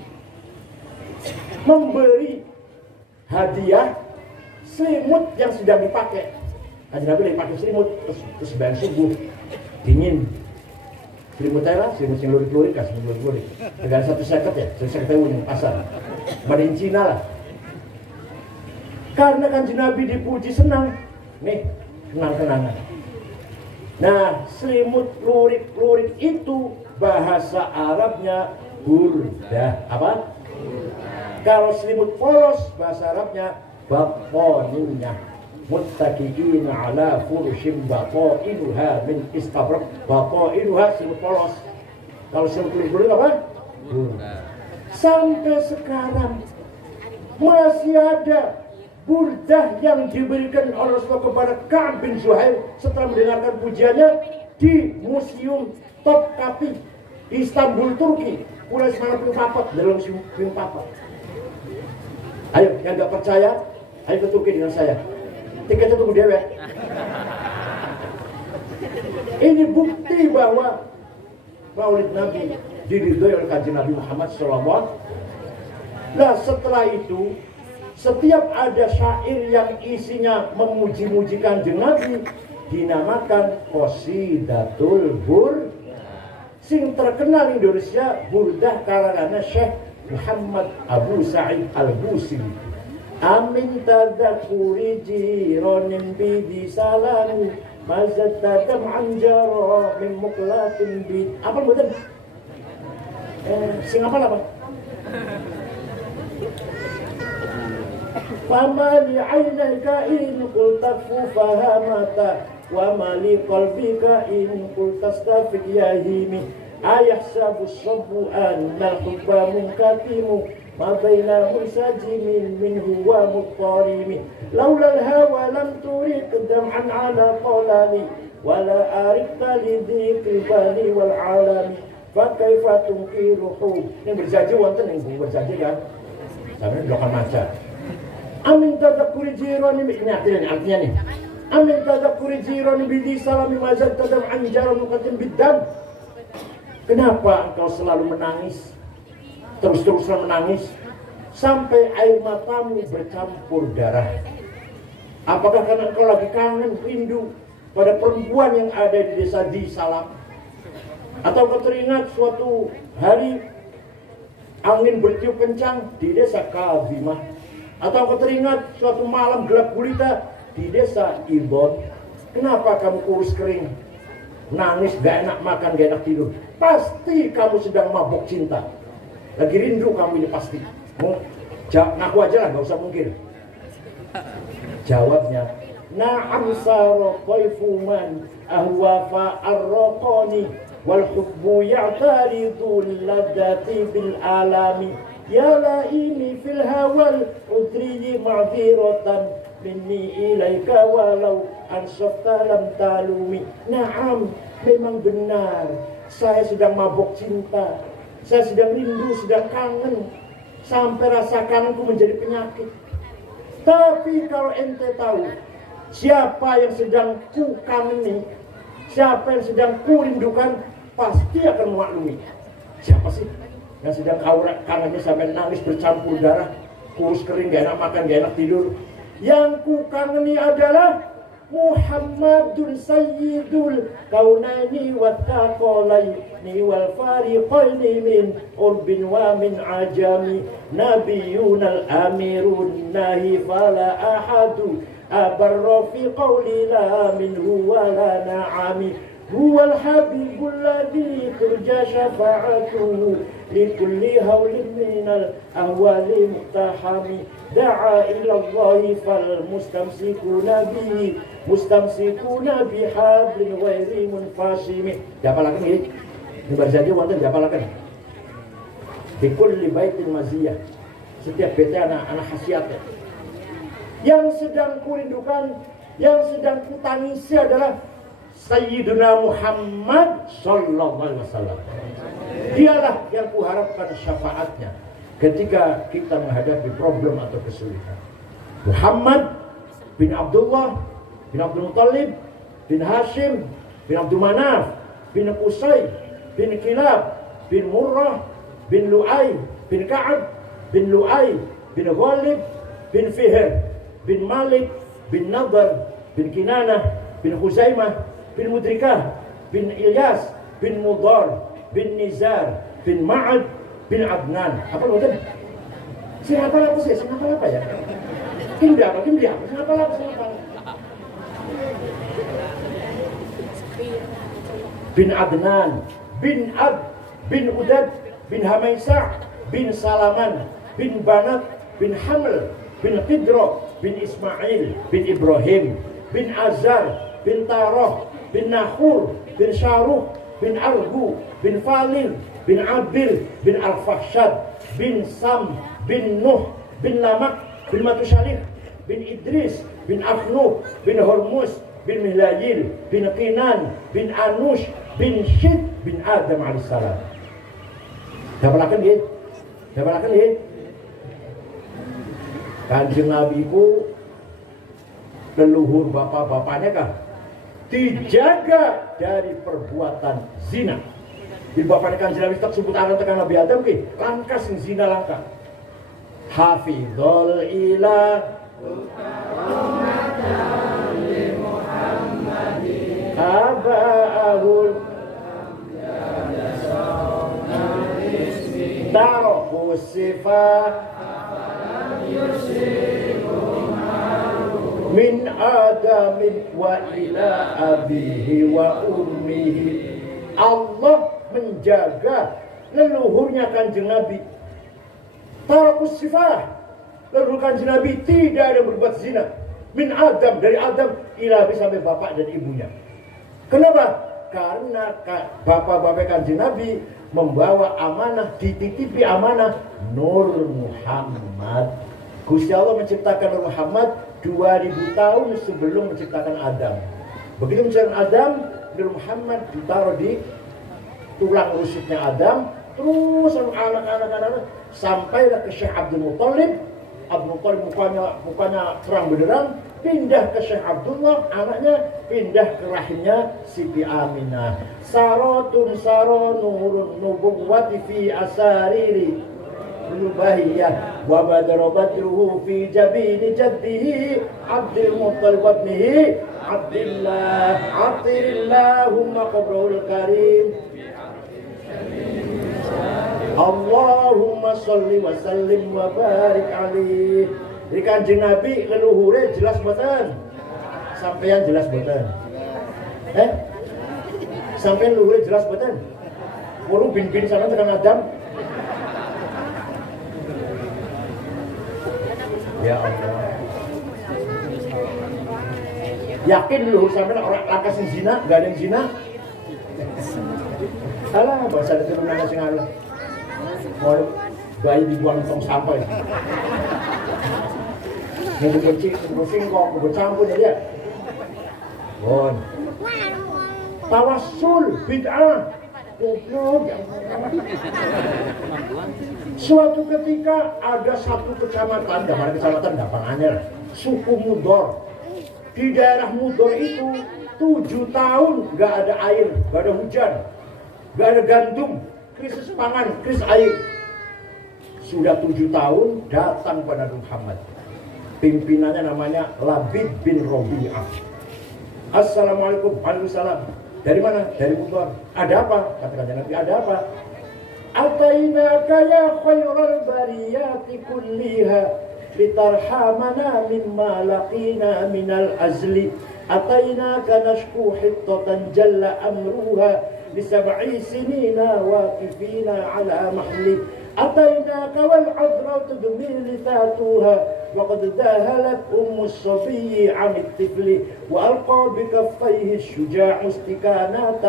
memberi hadiah selimut yang sedang dipakai. Kanjeng Nabi lagi pakai selimut, terus bayang subuh, dingin. Selimut saya lah, selimut yang lurik-lurik kan, selimut lurik. Dengan 1 seket ya, 1 seket yang pasar. Made Cina lah. Karena Kanjeng Nabi dipuji senang. Nih, kenang-kenangan. Nah, selimut lurik-lurik itu bahasa Arabnya burdah. Apa? Kalau selimut polos bahasa Arabnya baqoninya. Muttaqiina ala furushin baqainuha min istabraq. Baqainuha selimut polos. Kalau selimut lurik-lurik apa? Sampai sekarang masih ada burdah yang diberikan oleh Rasulullah kepada Ka'ab bin Zuhair setelah mendengarkan pujiannya di Museum Topkapi di Istanbul, Turki. Mulai semangat ping-papat dalam ping-papat. Ayo, yang gak percaya, ayo ke Turki dengan saya. Tiketnya tunggu dewek. Ini bukti bahwa Maulid Nabi diridhoi oleh Kanjeng Nabi Muhammad SAW. Nah, setelah itu setiap ada syair yang isinya memuji-muji Kanjeng Nabi dinamakan Qasidatul Burdah. Sing terkenal Indonesia burdah karangan Syekh Muhammad Abu Sa'id Al-Busiri. Amin tadzakuri jironin bidi salami mazat tadam anjaro min muklatin bid. Apa betul? Sing apa? Fama li 'ainaka in qulta fahamata wa ma li qalbika in qulta astafiq ya himi ayahsabu as-sabbu anna al-hubba munkatimu ma baina munsajimin minhu wa mutarimi laula al-hawa lam turiq dam'an ala qalani wa la arifta li dhikri bali wal alami fa kaifa tunkiruhu. Ini berjanji wonten yang berjanji kan sampai belakang maca. Amin tadzakuri jirani, ini artinya nih. Amin tadzakuri jirani bidi salami mazat tadam anjara mukatim biddam. Kenapa engkau selalu menangis? Terus-terusan menangis sampai air matamu bercampur darah. Apakah karena engkau lagi kangen, rindu pada perempuan yang ada di desa di Salam? Atau kau teringat suatu hari angin bertiup kencang di desa Kazimah? Atau kau teringat suatu malam gelap gulita di desa Ibon? Kenapa kamu kurus kering, nangis, gak enak makan, gak enak tidur? Pasti kamu sedang mabuk cinta. Lagi rindu kamu ini pasti. Ngaku aja lah, gak usah mungkin. Jawabnya, na'am saro qaifu man ahwa fa'arraqani wal hubbu ya'taridu ladati bil alami. Ya laini fil hawal udri ma'ziratan minni ilaika walau ansafta lam talumi. Naam, memang benar, saya sedang mabuk cinta, saya sedang rindu, sedang kangen, sampai rasa kangenku menjadi penyakit. Tapi kalau ente tahu siapa yang sedang ku kangeni, siapa yang sedang ku rindukan, pasti akan memaklumi. Siapa sih yang sedang kangennya sampai nangis bercampur darah, kurus kering, gak enak makan, gak enak tidur? Yang ku kangeni adalah Muhammadun Sayyidul Kaunaini Wattaqalaini wal fariqaini min urbin wa min ajami Nabiyunal amirun nahi fala ahadu abarra fi qawli la minhu wa la na'ami Huwal habibul ladhi turja syafa'atuhu likulli hawlin minal ahwali muqtahami da'a ilallahi fal mustamsikuna bihi mustamsikuna bihablin ghairi munfasimi. Dapalakan ini berjanji wonten dapalakan di kulli baitin maziyah, setiap bete anak khasiatnya Yang sedang kurindukan, yang sedang kutangisi adalah Sayyiduna Muhammad sallallahu alaihi wasallam. Dialah yang kuharapkan syafaatnya ketika kita menghadapi problem atau kesulitan. Muhammad bin Abdullah bin Abdul Muttalib bin Hashim bin Abdul Manaf bin Qusay bin Kilab bin Murrah bin Lu'ay bin Ka'ab bin Lu'ay bin Ghalib bin Fihr bin Malik bin Nadar bin Kinanah bin Khuzaimah bin Mudrikah bin Ilyas bin Mudar bin Nizar bin Ma'ad bin Adnan. Apa betul? Siapa apa sih? Siapa apa ya? Kim dia? Siapa apa? Bin Adnan, bin Ab, bin Udad, bin Hamaisa, bin Salaman, bin Banat, bin Haml, bin Qidro, bin Ismail, bin Ibrahim, bin Azar, bin Taroh, bin Nahur, bin Syaruh, bin Argu, bin Falil, bin Abil, bin Al-Fahshad, bin Sam, bin Nuh, bin Lamak, bin Matusalih, bin Idris, bin Afnuh, bin Hormuz, bin Mihlayil, bin Qinan, bin Anush, bin Syid, bin Adam alaihissalam. Dapatkan dia? Kanjeng Nabi ku leluhur bapak-bapaknya kah dijaga dari perbuatan zina. Di bapaknya Kanjeng Nabi tak sebut aran tekan Nabi Adam ki, langka sing zina langka. Hafizul ilah Aba'ahul Taroku sifat min adamin wa ila abihi wa ummihi. Allah menjaga leluhurnya Kanjeng Nabi. Tarakus sifah, leluhur Kanjeng Nabi tidak ada berbuat zina. Min Adam, dari Adam ila abi sampai bapak dan ibunya. Kenapa? Karena bapak-bapak Kanjeng Nabi membawa amanah, dititipi amanah Nur Muhammad. Gusti Allah menciptakan Nur Muhammad 2000 tahun sebelum menciptakan Adam. Begitu menciptakan Adam, Nur Muhammad ditaruh di tulang rusuknya Adam, terus anak-anak sampailah ke Syekh Abdul Muttalib. Abdul Muttalib mukanya terang benderang, pindah ke Syekh Abdullah, anaknya pindah ke rahimnya Siti Aminah. Saratun nurun nubuwwati fi asariri Bahiyah wa badru fi jabini jaddihi Abdul Muttalib ibnihi Abdullah atirillahumma qabrul karim Allahumma sholli wa sallim wa barik alaihi. Di Kanjeng Nabi leluhure jelas boten? Sampeyan jelas boten? Sampeyan leluhure jelas boten? Wong bin sampeyan tekan Adam. Ya Allah. Yakin leluhur sampeyan orang lakas sing zina, enggak ada yang zina? Alah, bahasa keturunan sing Allah. Mau bayi dibuang tong sampah. Yang dibenci, singkong, bercampur dia. Bon. Tawassul bid'ah. Goblok. Suatu ketika ada satu kecamatan, gambar kecamatan gampang anyar, suku Mudor. Di daerah Mudor itu 7 tahun nggak ada air, nggak ada hujan, nggak ada gandum, krisis pangan, krisis air. Sudah 7 tahun datang pada Muhammad. Pimpinannya namanya Labid bin Robi'ah. Assalamualaikum, waalaikumsalam. Dari mana? Dari Mudor. Ada apa? Kata Nabi, ada apa? Atainaka ya khairal bariyati kulliha litarhamana mimma laqina minal azli. Atainaka nashku hittatan jalla amruha lisab'i sinina waqifina ala mahli. Atainaka wal adra tudmil lithatuha وقد ذهلت الصبي عن الطفل وألقى بكفيه الشجاع استكانات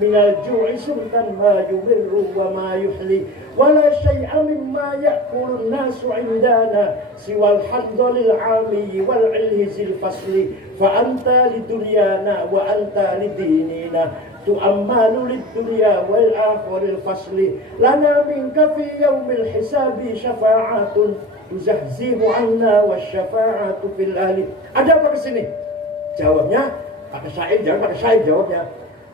من الجوع سلطا ما يمر وما يحلي ولا شيء مما يأكل الناس عندنا سوى الحنظل العامي والعلهز الفصل فأنت لدنيانا وأنت لديننا تؤمل للدنيا والآخر الفصل لنا منك في يوم الحساب شفاعة تزحزح عنا والشفاعة في الأهل. Ada apa ke sini? Jawabnya pakai syair, jangan pakai syair jawabnya.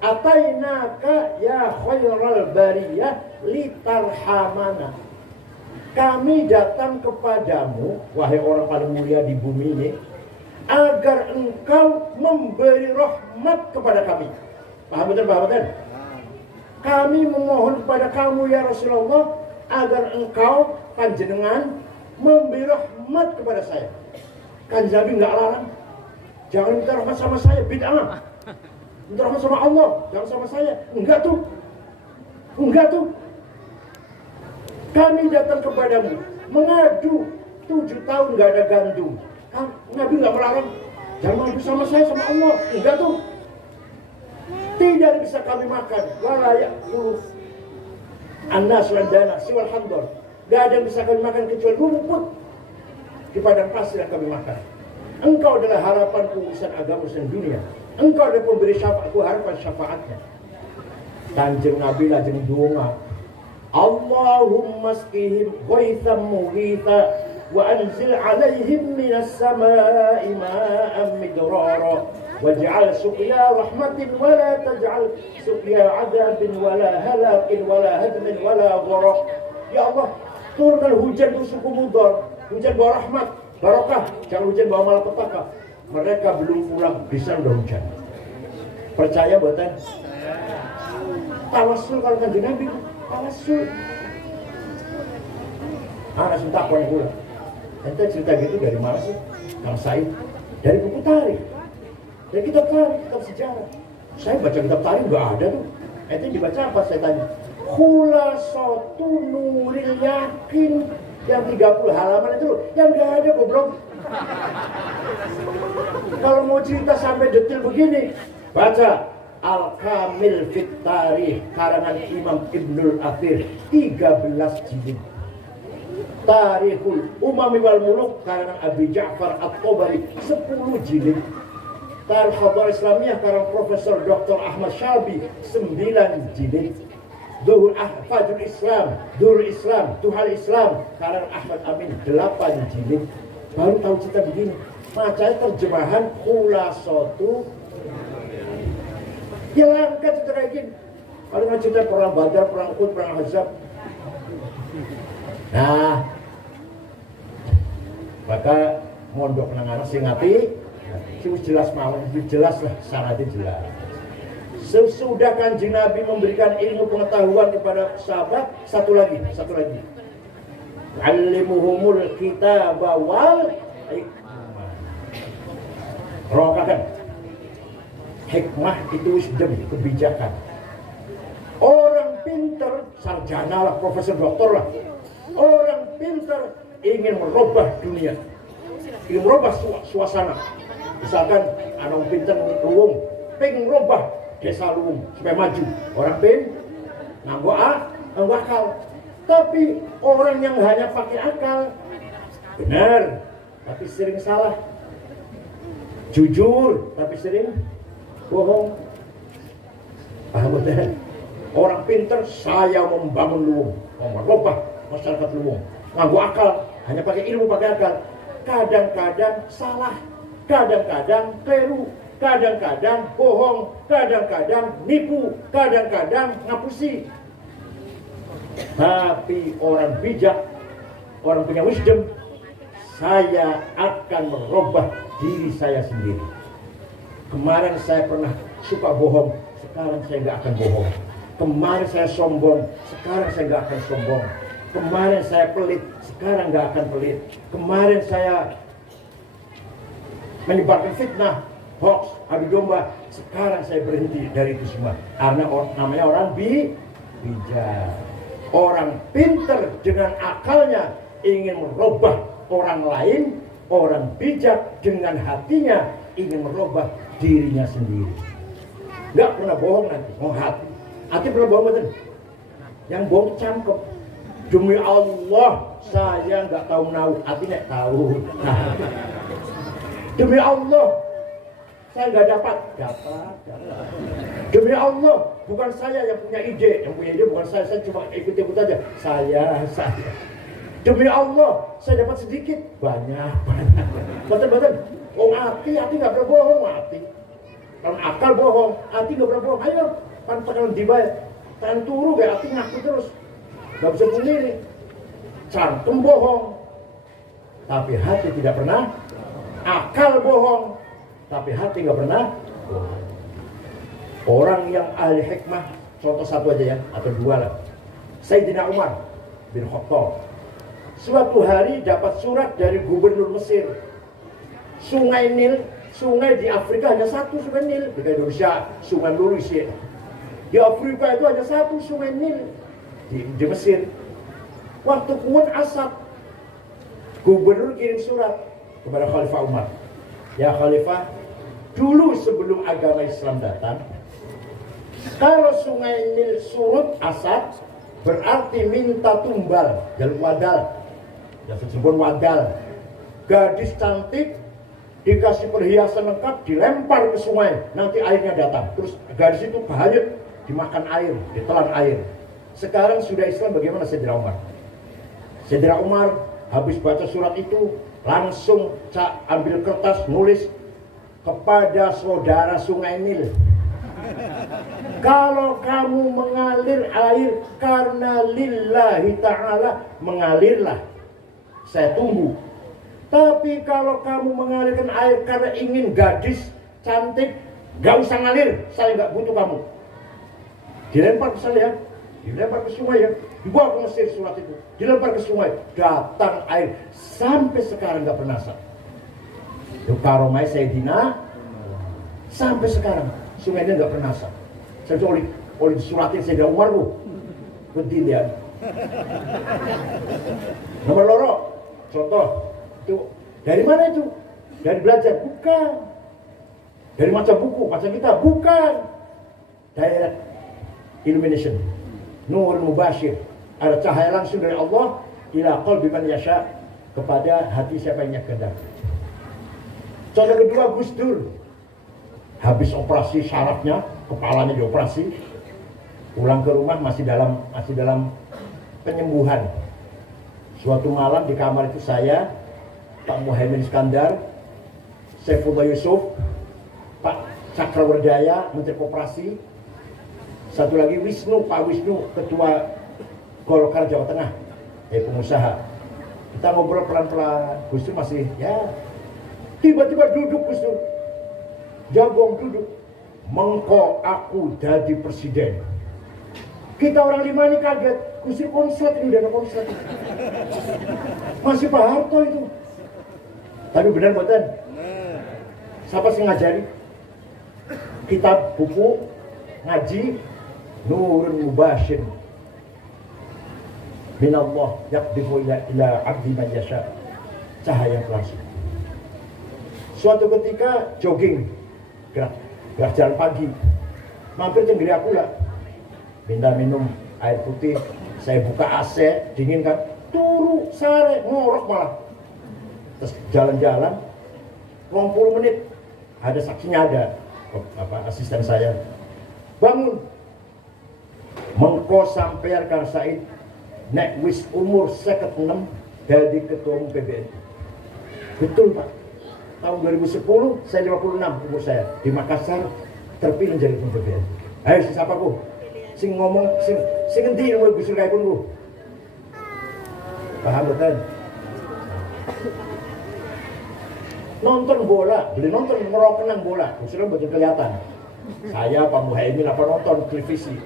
Atainaka ya khairal bariyah litarhamana. Kami datang kepadamu wahai orang paling mulia di bumi ini agar engkau memberi rahmat kepada kami. Paham betul, paham betul? Kami memohon kepada kamu ya Rasulullah agar engkau panjenengan memberi rahmat kepada saya. Kan Nabi nggak larang. Jangan minta rahmat sama saya, bid'ah. Minta rahmat sama Allah, jangan sama saya. Enggak tuh. Enggak tuh. Kami datang kepadamu mengadu 7 tahun nggak ada gandum. Nabi nggak melarang. Jangan mengadu sama saya, sama Allah. Enggak tuh. Tidak bisa kami makan. Wala ya'kulu an-nas wal-dana siwal handor. Gak ada yang bisa kami makan kecuali rumput di padang pasir yang kami makan. Engkau adalah harapan urusan agama dan dunia. Engkau adalah pemberi syafaat, aku harapan syafaatnya. Kanjeng Nabi lajeng donga. Allahumma skihim ghaithan mughitha wa anzil alaihim minas samai ma'an midrara waj'al suqya rahmatin wa la taj'al suqya adabin wa la halakin wa la hadmin wa la gharaq. Ya Allah, turunkan hujan untuk suku Mudar, hujan bawa rahmat, barokah, jangan hujan bawa malapetaka. Mereka belum pulang, bisa udah hujan. Percaya buatan? Tawassul kalau kanjeng Nabi, tawassul. Anak sentak orang pula. Ente cerita gitu dari mana sih? Kang Said? Dari buku tarikh. Dari kitab tarikh, kitab sejarah. Saya baca kitab tarikh nggak ada tuh. Ente dibaca apa saya tanya? Khulasatu Nuril Yakin yang 30 halaman itu loh, yang nggak ada goblok. Kalau mau cerita sampai detail begini, baca Al-Kamil Fit Tarikh karangan Imam Ibnul Athir 13 jilid. Tarikhul Umami wal Muluk karangan Abi Ja'far At-Tabari 10 jilid. Tarikh Hadar Islamiyah karangan Profesor Dr. Ahmad Syalbi 9 jilid. Fajrul Islam, Durul Islam, Tuhal Islam karangan Ahmad Amin 8 jilid. Baru tahu cerita begini. Macanya terjemahan Khulasatu. Ya angkat cerita kayak gini. Kalau nggak cerita perang Badar, perang Uhud, perang Ahzab. Nah, maka mondok nang anak sing ngati, jelas mawon, jelas lah, syaratnya jelas. Sesudah Kanjeng Nabi memberikan ilmu pengetahuan kepada sahabat, satu lagi. Alimuhumul kitab wal hikmah. Rokakan. Hikmah itu wisdom, kebijakan. Orang pintar, sarjana lah, profesor doktor lah. Orang pintar ingin merubah dunia, ingin merubah suasana. Misalkan anak pintar luwung, pengen merubah desa luwung supaya maju. Orang nganggo akal. Tapi orang yang hanya pakai akal, benar, tapi sering salah. Jujur, tapi sering bohong. Paham betul? Orang pintar, saya membangun luwung, mau merubah masyarakat luwung. Nganggo akal, hanya pakai ilmu, pakai akal. Kadang-kadang salah, kadang-kadang keliru, kadang-kadang bohong, kadang-kadang nipu, kadang-kadang ngapusi. Tapi orang bijak, orang punya wisdom, saya akan merubah diri saya sendiri. Kemarin saya pernah suka bohong, sekarang saya nggak akan bohong. Kemarin saya sombong, sekarang saya nggak akan sombong. Kemarin saya pelit, sekarang nggak akan pelit. Kemarin saya menyebarkan fitnah, hoax, adu domba, sekarang saya berhenti dari itu semua. Karena namanya orang bijak. Orang pintar dengan akalnya ingin merubah orang lain Orang bijak dengan hatinya ingin merubah dirinya sendiri. Nggak pernah bohong nanti, mau hati. Hati pernah bohong betul. Yang bohong cangkep. Demi Allah, saya nggak tahu menau. Hati nggak tahu. Nah. Demi Allah, saya nggak dapat. Demi Allah, bukan saya yang punya ide. Yang punya ide bukan saya cuma ikut-ikut aja. Saya. Demi Allah, saya dapat sedikit, banyak. Betul. Oh hati nggak pernah bohong, hati. Kalau akal bohong, hati nggak pernah bohong. Ayo, pantang dibayar, tangan turu kayak hati ngaku terus, nggak bisa sendiri. Cantum bohong, tapi hati tidak pernah. Akal bohong, tapi hati nggak pernah. Orang yang ahli hikmah, contoh satu aja ya, atau dua lah. Sayyidina Umar bin Khattab. Suatu hari dapat surat dari gubernur Mesir. Sungai Nil, sungai di Afrika hanya satu sungai Nil. Di Indonesia, sungai Louisiana. Di Afrika itu hanya satu sungai Nil. Di Mesir. Waktu kuat asap, gubernur kirim surat kepada Khalifah Umar. Ya Khalifah, dulu sebelum agama Islam datang, kalau sungai Nil surut asap, berarti minta tumbal, jalur wadal. Yang disebut wadal, gadis cantik dikasih perhiasan lengkap, dilempar ke sungai, nanti airnya datang. Terus gadis itu bahayut, dimakan air, ditelan air. Sekarang sudah Islam, bagaimana Sayyidina Umar? Sayyidina Umar habis baca surat itu, langsung ambil kertas, nulis kepada saudara sungai Nil. Kalau kamu mengalir air karena lillahi ta'ala, mengalirlah, saya tunggu. Tapi kalau kamu mengalirkan air karena ingin gadis cantik, gak usah ngalir, saya gak butuh kamu. Dilempar ke sana ya, dilempar ke sungai ya, dibawa ke Mesir surat itu, dilempar ke sungai, datang air, sampai sekarang gak pernah sah. Itu karomai Sayyidina, sampai sekarang sungai ini gak pernah sah. Saya oleh suratin Sayyidina Umar bu, bedil ya. Nomor loro, contoh, itu dari mana itu? Dari belajar? Bukan. Dari baca buku, baca kitab? Bukan. Direct illumination, nur mubashir, ada cahaya langsung dari Allah ila qalbi man yasha, kepada hati siapa yang kehendak. Contoh kedua, Gus Dur habis operasi sarafnya, kepalanya dioperasi, pulang ke rumah masih dalam penyembuhan. Suatu malam di kamar itu saya, Pak Muhaimin Iskandar, Saifullah Yusuf, Pak Cakrawardaya, Menteri Koperasi, satu lagi Pak Wisnu, Ketua Golkar Jawa Tengah, pengusaha. Kita ngobrol pelan-pelan, Gus Dur masih ya, tiba-tiba duduk Gus Dur, jagong duduk, mengko aku jadi presiden. Kita orang lima ini kaget, Gus Dur konslet, ini udah ada konslet. Masih Pak Harto itu. Tapi benar buatan. Siapa sih ngajari? Kitab, buku, ngaji, nurun mubashir minallah yaqdifu ila abdi man yasha, cahaya langsung. Suatu ketika jogging, gerak jalan pagi, mampir tenggiri aku lah, minta minum air putih, saya buka AC, dingin kan, turu, sare, ngorok malah. Terus jalan-jalan 20 menit, ada saksinya, ada asisten saya, bangun mengko sampean Kang Said nek wis umur 56 jadi ketua umum PBNU. Betul Pak, tahun 2010 saya 56 umur saya, di Makassar terpilih jadi ketua PBNU. Ayo siapa ku sing ngomong sing endi ilmu Gus Dur kae pun ku paham betul. Nonton bola, beli nonton ngerokenan bola, Gus Dur betul kelihatan. Saya Pak Muhaimin apa nonton televisi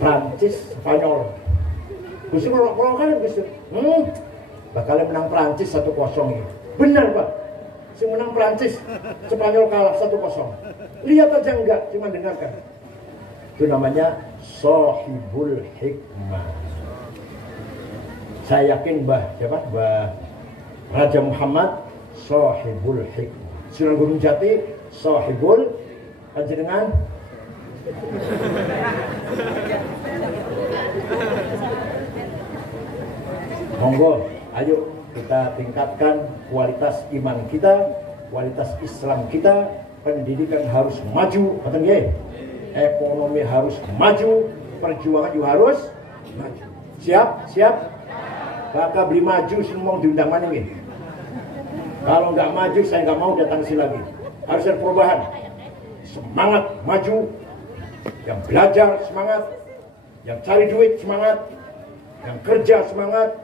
Prancis, Spanyol, Gus Dur ngerokenan Gus Dur. Bakal menang Prancis 1-0 ini. Benar Pak, si menang Prancis, Spanyol kalah 1-0. Lihat aja enggak, cuma dengarkan. Itu namanya Sohibul Hikmah. Saya yakin Mbah Raja Muhammad sahibul hikmah. Sunan Gunung Jati sahibul panjenengan. Monggo, ayo kita tingkatkan kualitas iman kita, kualitas Islam kita. Pendidikan harus maju, betul nggih? Ekonomi harus maju, perjuangan juga harus maju. Siap? Siap? Bakal beli maju semua diundang mana nih? Kalau nggak maju saya nggak mau datang sini lagi. Harus ada perubahan. Semangat maju, yang belajar semangat, yang cari duit semangat, yang kerja semangat,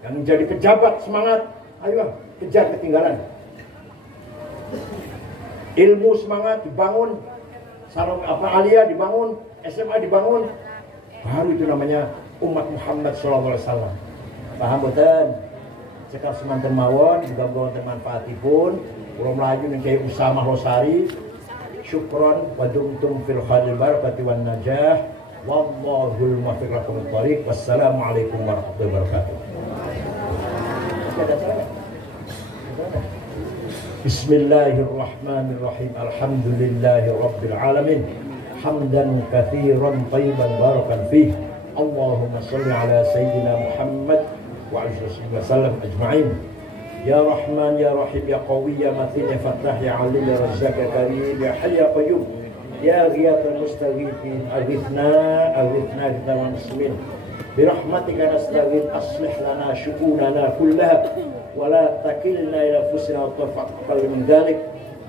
yang menjadi pejabat semangat. Ayo kejar ketinggalan. Ilmu semangat dibangun, salon alia dibangun, SMA dibangun. Baru itu namanya umat Muhammad SAW. Paham betul? Cekap semanten mawon, juga wonten manfaatipun. Kula mlayu ning Kyai Usamah Losari. Syukron wa dumtum fil khairil barakati wan najah. Wallahul muwaffiq lakum thoriq. Wassalamualaikum warahmatullahi wabarakatuh. Bismillahirrahmanirrahim. Alhamdulillahi rabbil alamin. Hamdan katsiran thayyiban barakan fih. Allahumma shalli ala sayyidina Muhammad wa alihi wasallam ajma'in. Ya Rahman ya Rahim ya Qawi ya Matin ya Fattah ya Alim ya Razzaq ya Karim ya Hayy ya Qayyum ya Ghiyathul Mustaghithin aghithna kita muslimin bi rahmatika nastaghith aslih lana syu'unana kullaha wa la takilna ila anfusina wa tarfa'na min dhalik.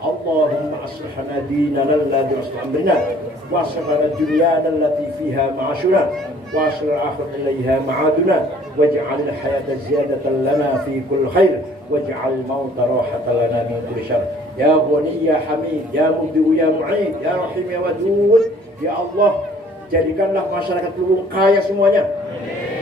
Allahumma aslih lana dinana alladhi wasla amrina wa aslih lana dunyana allati fiha ma'ashuna wa aslih al-akhirata ilayha ma'aduna waj'al al-hayata ziyadatan lana fi kulli khair waj'al al-mauta rahatan lana min kulli syarr. Ya Ghani ya Hamid ya Mubdi ya Mu'id ya Rahim ya Wadud. Ya Allah, jadikanlah masyarakat Luwung kaya semuanya.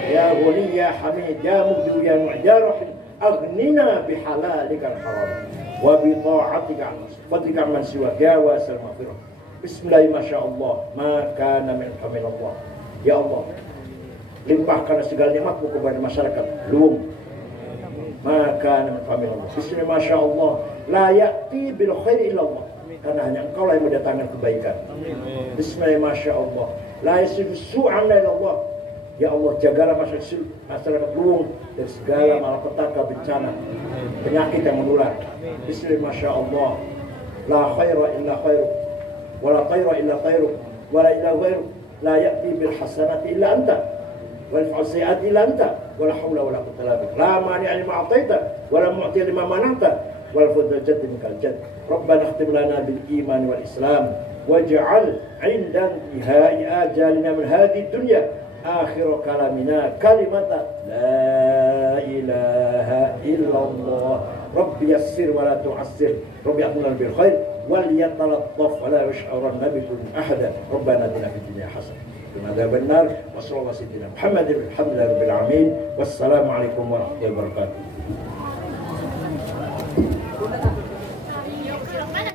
Ya Ghani ya Hamid ya Mubdi ya Mu'id ya Rahim aghnina bihalalika al-haram wa bi ta'atika fadlika man siwa ya wasal maghfirah. Bismillah masyaallah ma kana min hamdillah. Ya Allah, limpahkan segala nikmat-Mu kepada masyarakat Luwung. Maka min hamdillah. Bismillah masyaallah la ya'ti bil khairi illa Allah. Karena hanya Engkau lah yang mendatangkan kebaikan. Bismillah masyaallah la yasidu su'an illa Allah. Ya Allah, jagalah masyarakat Luwung dari segala malapetaka, bencana, penyakit yang menular. Bismillah masyaallah la khaira illa khairu wa la khaira illa khairu wa la ilaha ghairu la ya'ti bil hasanati illa anta wal sayyi'ati illa anta wa la haula wa la quwwata illa billah. La mani'a lima a'taita wa la mu'tiya lima mana'ta wal fadlu jaddi minkal jadd. Rabbana ikhtim lana bil iman wal islam waj'al 'inda intihai ajalina min hadhihi dunya akhir kalamina kalimata la ilaha illallah. Rabbi yassir wa la tu'assir. Rabbi a'tina bil khair wal yatalattaf wa la yash'uranna bikum ahada. Rabbana atina fid dunya hasanah wa qina adzaban nar. Wa sallallahu alaihi wa sallam Muhammadin alhamdulillahi rabbil alamin. Wassalamu alaikum warahmatullahi wabarakatuh.